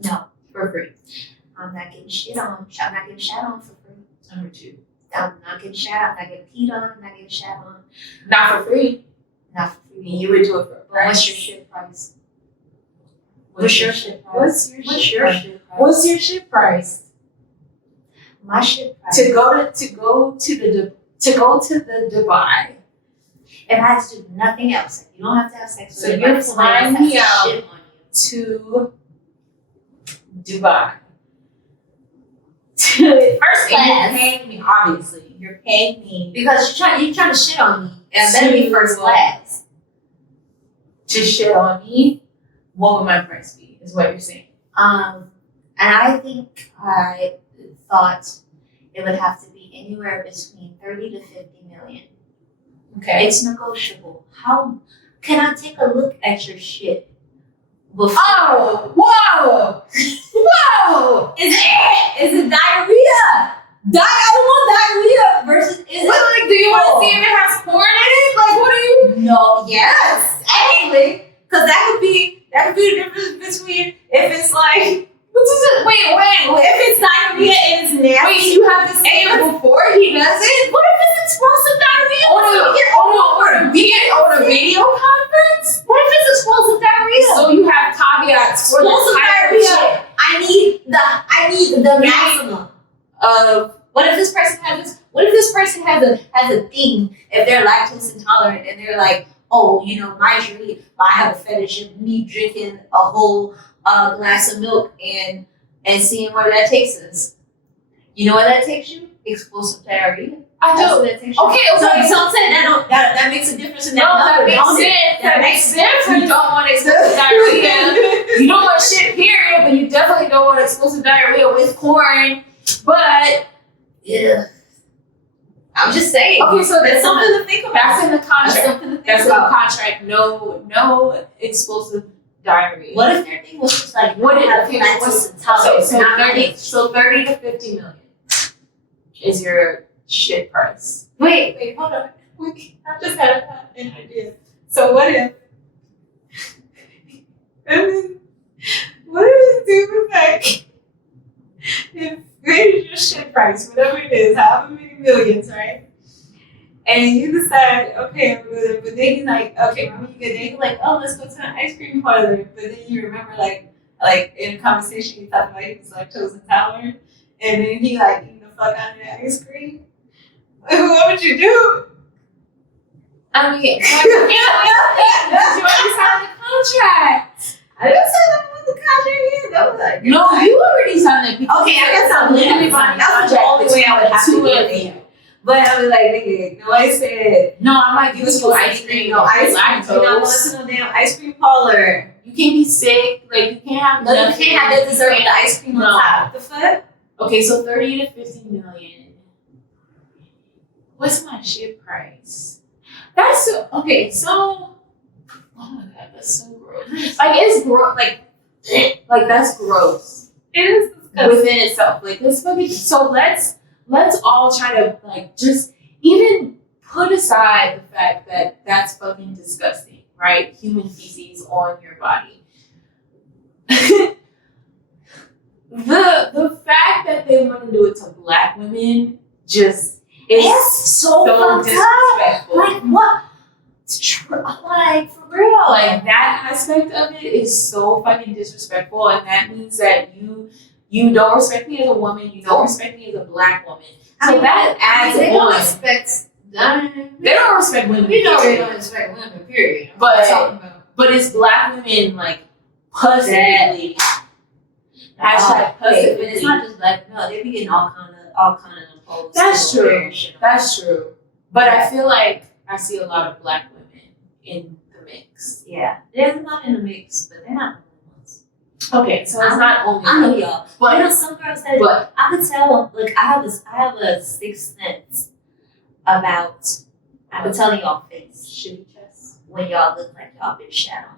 No, for free. I'm not getting shit on. I'm not getting shat on for free. Number 2. I'm not getting shat on. I'm not getting peed on. I'm not getting shat on. Not for free. Not for free. You would do it for a But price. what's your shit price? What's your shit price? What's your shit price? What's your shit price? My shit price. To go to the Dubai. If I had to do nothing else, like you don't have to have sex with So anybody, you're somebody flying else has me to out. shit on you. To Dubai. First, class. you're paying me. Obviously, you're paying me Because you're trying to shit on me. And better be first class. to shit on me. What would my price be? Is what you're saying. And I think I thought it would have to be anywhere between 30 to 50 million. Okay. It's negotiable. How can I take a look at your shit before? Oh, whoa, whoa! Is it diarrhea? I don't want diarrhea versus What, like, do you want to see if it has porn in it? Like, what are you? No, yes, actually, because that could be the difference between if it's like What is it? Wait. if it's diarrhea and it's nasty. Wait, you have to say it before he does it? What if it's explosive diarrhea? On a video conference? What if it's explosive diarrhea? So you have caveats for the Explosive type of diarrhea. shit. I need the maximum of. What if this person has this? What if this person has a thing, if they're lactose intolerant and they're like, oh, I have a fetish of me drinking a whole glass of milk and seeing where that takes us. You know where that takes you? Explosive diarrhea. I do. Okay. So I'm saying that makes a difference in that number. That makes sense. You don't want explosive diarrhea. You don't want shit, period, but you definitely don't want explosive diarrhea with corn. But yeah, I'm just saying. Okay, so that's something to think about. That's in the contract. That's in the contract. No explosive diarrhea. What if their thing was just like so 30 to 50 million is your shit price. Wait, hold on. I just had an idea. So what if what if it was like if raise your shit price, whatever it is, however many millions, right? And you decide, okay, but then you're like, okay, when you get there, you're like, oh, let's go to an ice cream parlor. But then you remember, like in a conversation, you talked about he was lactose intolerant, and then he like eating the fuck out of the ice cream. What would you do? I mean, you already signed the contract. I didn't say that was the contract yet. That was like, no, you already signed it. Okay, I guess I'm literally buying. That's the only way I would have to get it. But I was like, nigga, no, I said, no, I might give you ice cream. No, ice cream. You don't want to no damn ice cream parlor. You can't be sick. Like, you can't have nothing. You can't have that dessert with the ice cream on top. The fuck? Okay, so 30 to 50 million. What's my shit price? That's so, okay, so, oh my god, that's so gross. Like, it's gross. Like that's gross. It is within itself. Like, this fucking, so let's all try to, like, just even put aside the fact that that's fucking disgusting, right? Human feces on your body. The fact that they want to do it to black women just is so disrespectful. Like, what? Like, for real. Like, that aspect of it is so fucking disrespectful, and that means that you don't respect me as a woman, you don't respect me as a black woman. So that adds they on. Don't respect they don't respect women. You know they don't respect women, period. But it's black women, like, positively. Hashtag positively. But it's not just black. No, they be getting all kind of opposed. That's true. That's true. But I feel like I see a lot of black women in the mix. Yeah, they're not in the mix, but they're not the only ones. Okay, so it's not only. I know y'all, but you know some girls that I could tell. Like I have a sixth sense about. I could tell y'all face shitty chest when y'all look like y'all been shat on.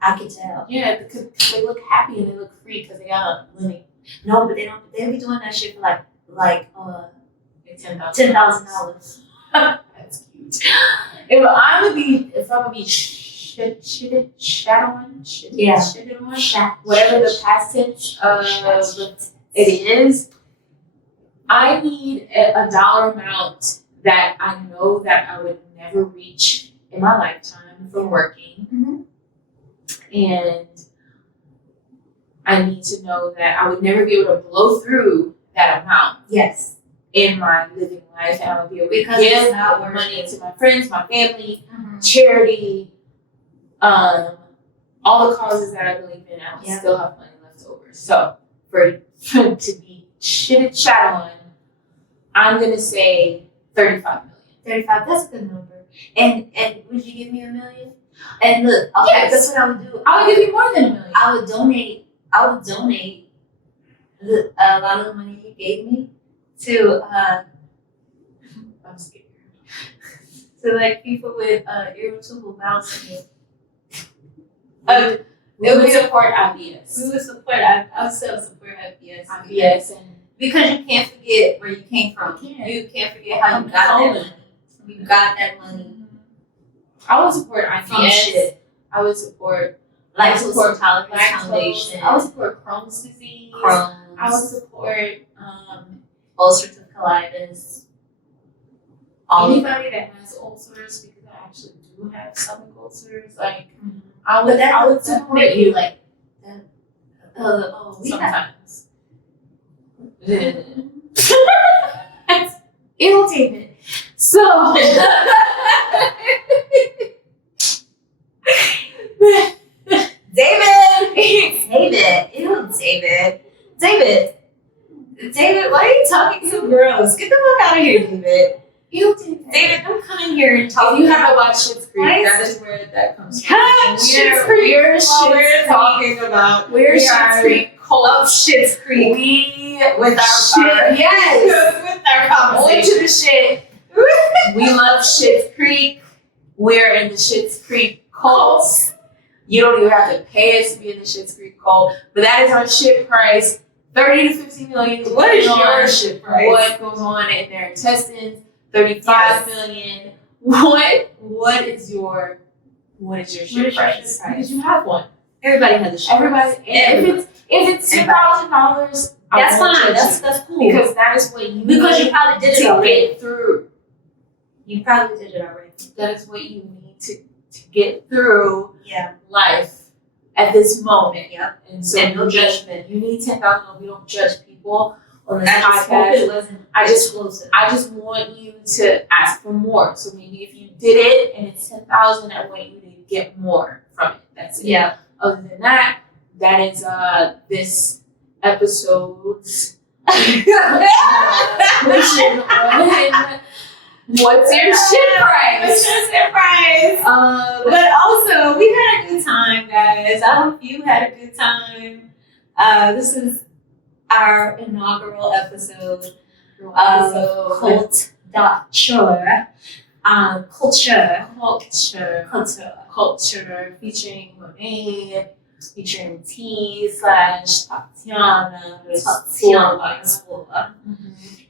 I could tell. Yeah, because they look happy and they look free because they got money. No, but they don't. They be doing that shit for like $10,000. That's cute. If I'm gonna be shitted on, whatever the past tense of it is, I need a dollar amount that I know that I would never reach in my lifetime from working. Mm-hmm. And I need to know that I would never be able to blow through that amount. Yes. In my living life, and I would be able to because give money to my friends, my family, charity, all the causes that I believe in. I would still have money left over. So for to be shat on, I'm gonna say 35 million. 35. That's a good number. And would you give me $1 million? And look, okay, that's what I would do. I would give you more than $1 million. I would donate a lot of the money you gave me to I'm scared. To like people with irritable bowel syndrome. We would support IBS. We would support. I would still support IBS. IBS, and because you can't forget where you came from. You can't forget how you got that money. You got that money. I would support IBS. I would support lactose intolerance foundation. I would support Crohn's disease. I would support ulcerative colitis. Anybody that has ulcers, because I actually do have stomach ulcers. Like, I would support you. Like that. Sometimes. Ew, David. So, David, why are you talking so gross? Get the fuck out of here, David. ew, David. David, don't come in here and talk. If you haven't watched Schitt's Creek, Nice. that is where that comes from. Schitt's Creek. We're Well, Schitt's we're Creek. talking about We're we Schitt's are Creek. of Schitt's Creek. We With our shit. Yes. with our On to conversation. the shit. We love Schitt's Creek. We're in the Schitt's Creek cult. You don't even have to pay us to be in the Schitt's Creek cult, but that is our shit price. 30 to 50 million. What is depending your on shit price? What goes on in their intestines? 35 million. What is your shit price? Because you have one. Everybody has a shit. Everybody. And if it's $10,000, That's fine. That's cool. because that is what you Because need you probably did it to already. get through. You probably did it already. That is what you need to get through Yeah. life at this moment. Yep. And so And no judgment. You need 10,000. We don't judge people on this I just hope podcast. it wasn't exclusive. I just want you to ask for more. So maybe if you did it and it's 10,000, I want you to get more from it. That's it. Yeah. Other than that, that is this episode's question on what's your shit price? What's your shit price? But also, we had a good time, guys. I hope you had a good time. This is our inaugural episode of Cult.ure. Culture featuring Monet, featuring T/Tatiana.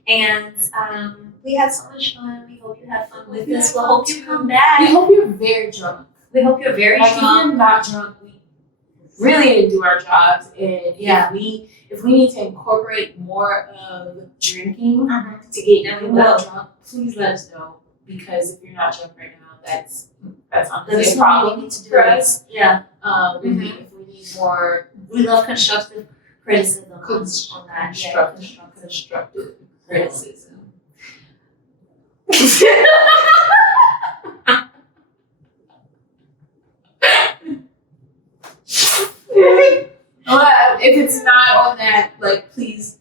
And we had so much fun. We hope you had fun with this. We hope you come back. We hope you're very drunk. We hope you're very Like, if drunk. you're not drunk, we really didn't do our jobs. And Yeah. if we need to incorporate more of drinking to get Yeah, we you will. more drunk, please let us know. Because if you're not drunk right now, that's honestly That's a what we problem need to do. for us. Yeah. If we need more We love constructive criticism on that. constructive criticism. If it's not on that, like, please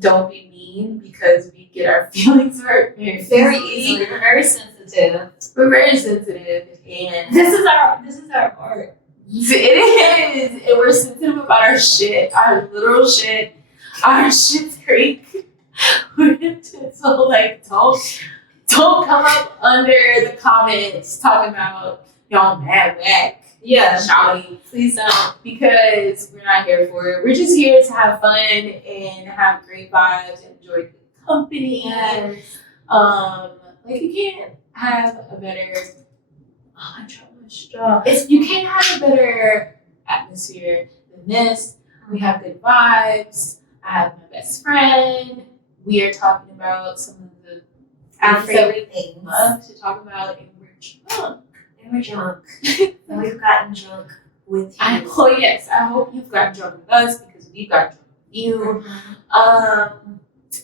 don't be mean because we get our feelings hurt Very easily. We're very sensitive. We're very sensitive, and This is our art. it is, and we're sensitive about our shit, our literal shit, our Schitt's Creek. So like, don't come up under the comments talking about y'all mad whack. Yeah. Shawty, please don't, because we're not here for it. We're just here to have fun and have great vibes and enjoy good company. Yes. Like, you can't have a better. Oh, I dropped my straw. You can't have a better atmosphere than this. We have good vibes. I have my best friend. We are talking about some of the Our things that favorite we things. love to talk about, and we're drunk. And we're drunk. And we've gotten drunk with you. Yes, I hope you've gotten drunk with us because we've got drunk with you.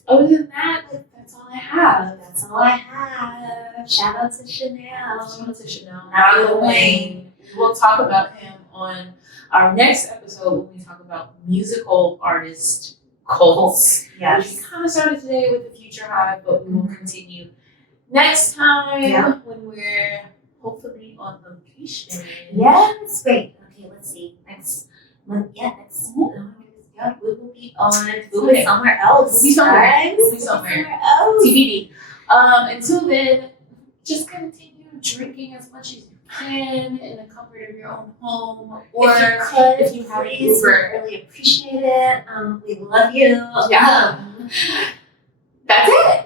Other than that, like, that's all I have. That's all I have. Shout out to Chanel. Shout out to Chanel. Not Lil Wayne. We'll talk about him on our next episode when we talk about musical artist cults. Yes. Which we kind of started today with the Future Hive, but we will continue next time when we're hopefully on location. Yes. Wait. Okay. Let's see. Next. Yeah. Next. Yeah. We will be on. We'll be somewhere else. We'll be somewhere. Guys. We'll be somewhere else. TBD. Until then, just continue drinking as much as you can in the comfort of your own home, or if you have an please, Uber. we really appreciate it. We love you. Yeah. That's it.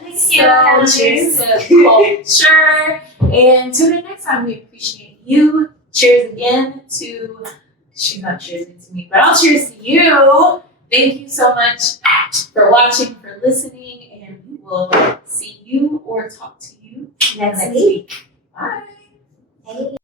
Thank you. So, cheers to culture. And till the next time, we appreciate you. Cheers again to. She's not cheersing to me, but I'll cheers to you. Thank you so much for watching, for listening, and we will see you or talk to you Next week. Bye. Hey.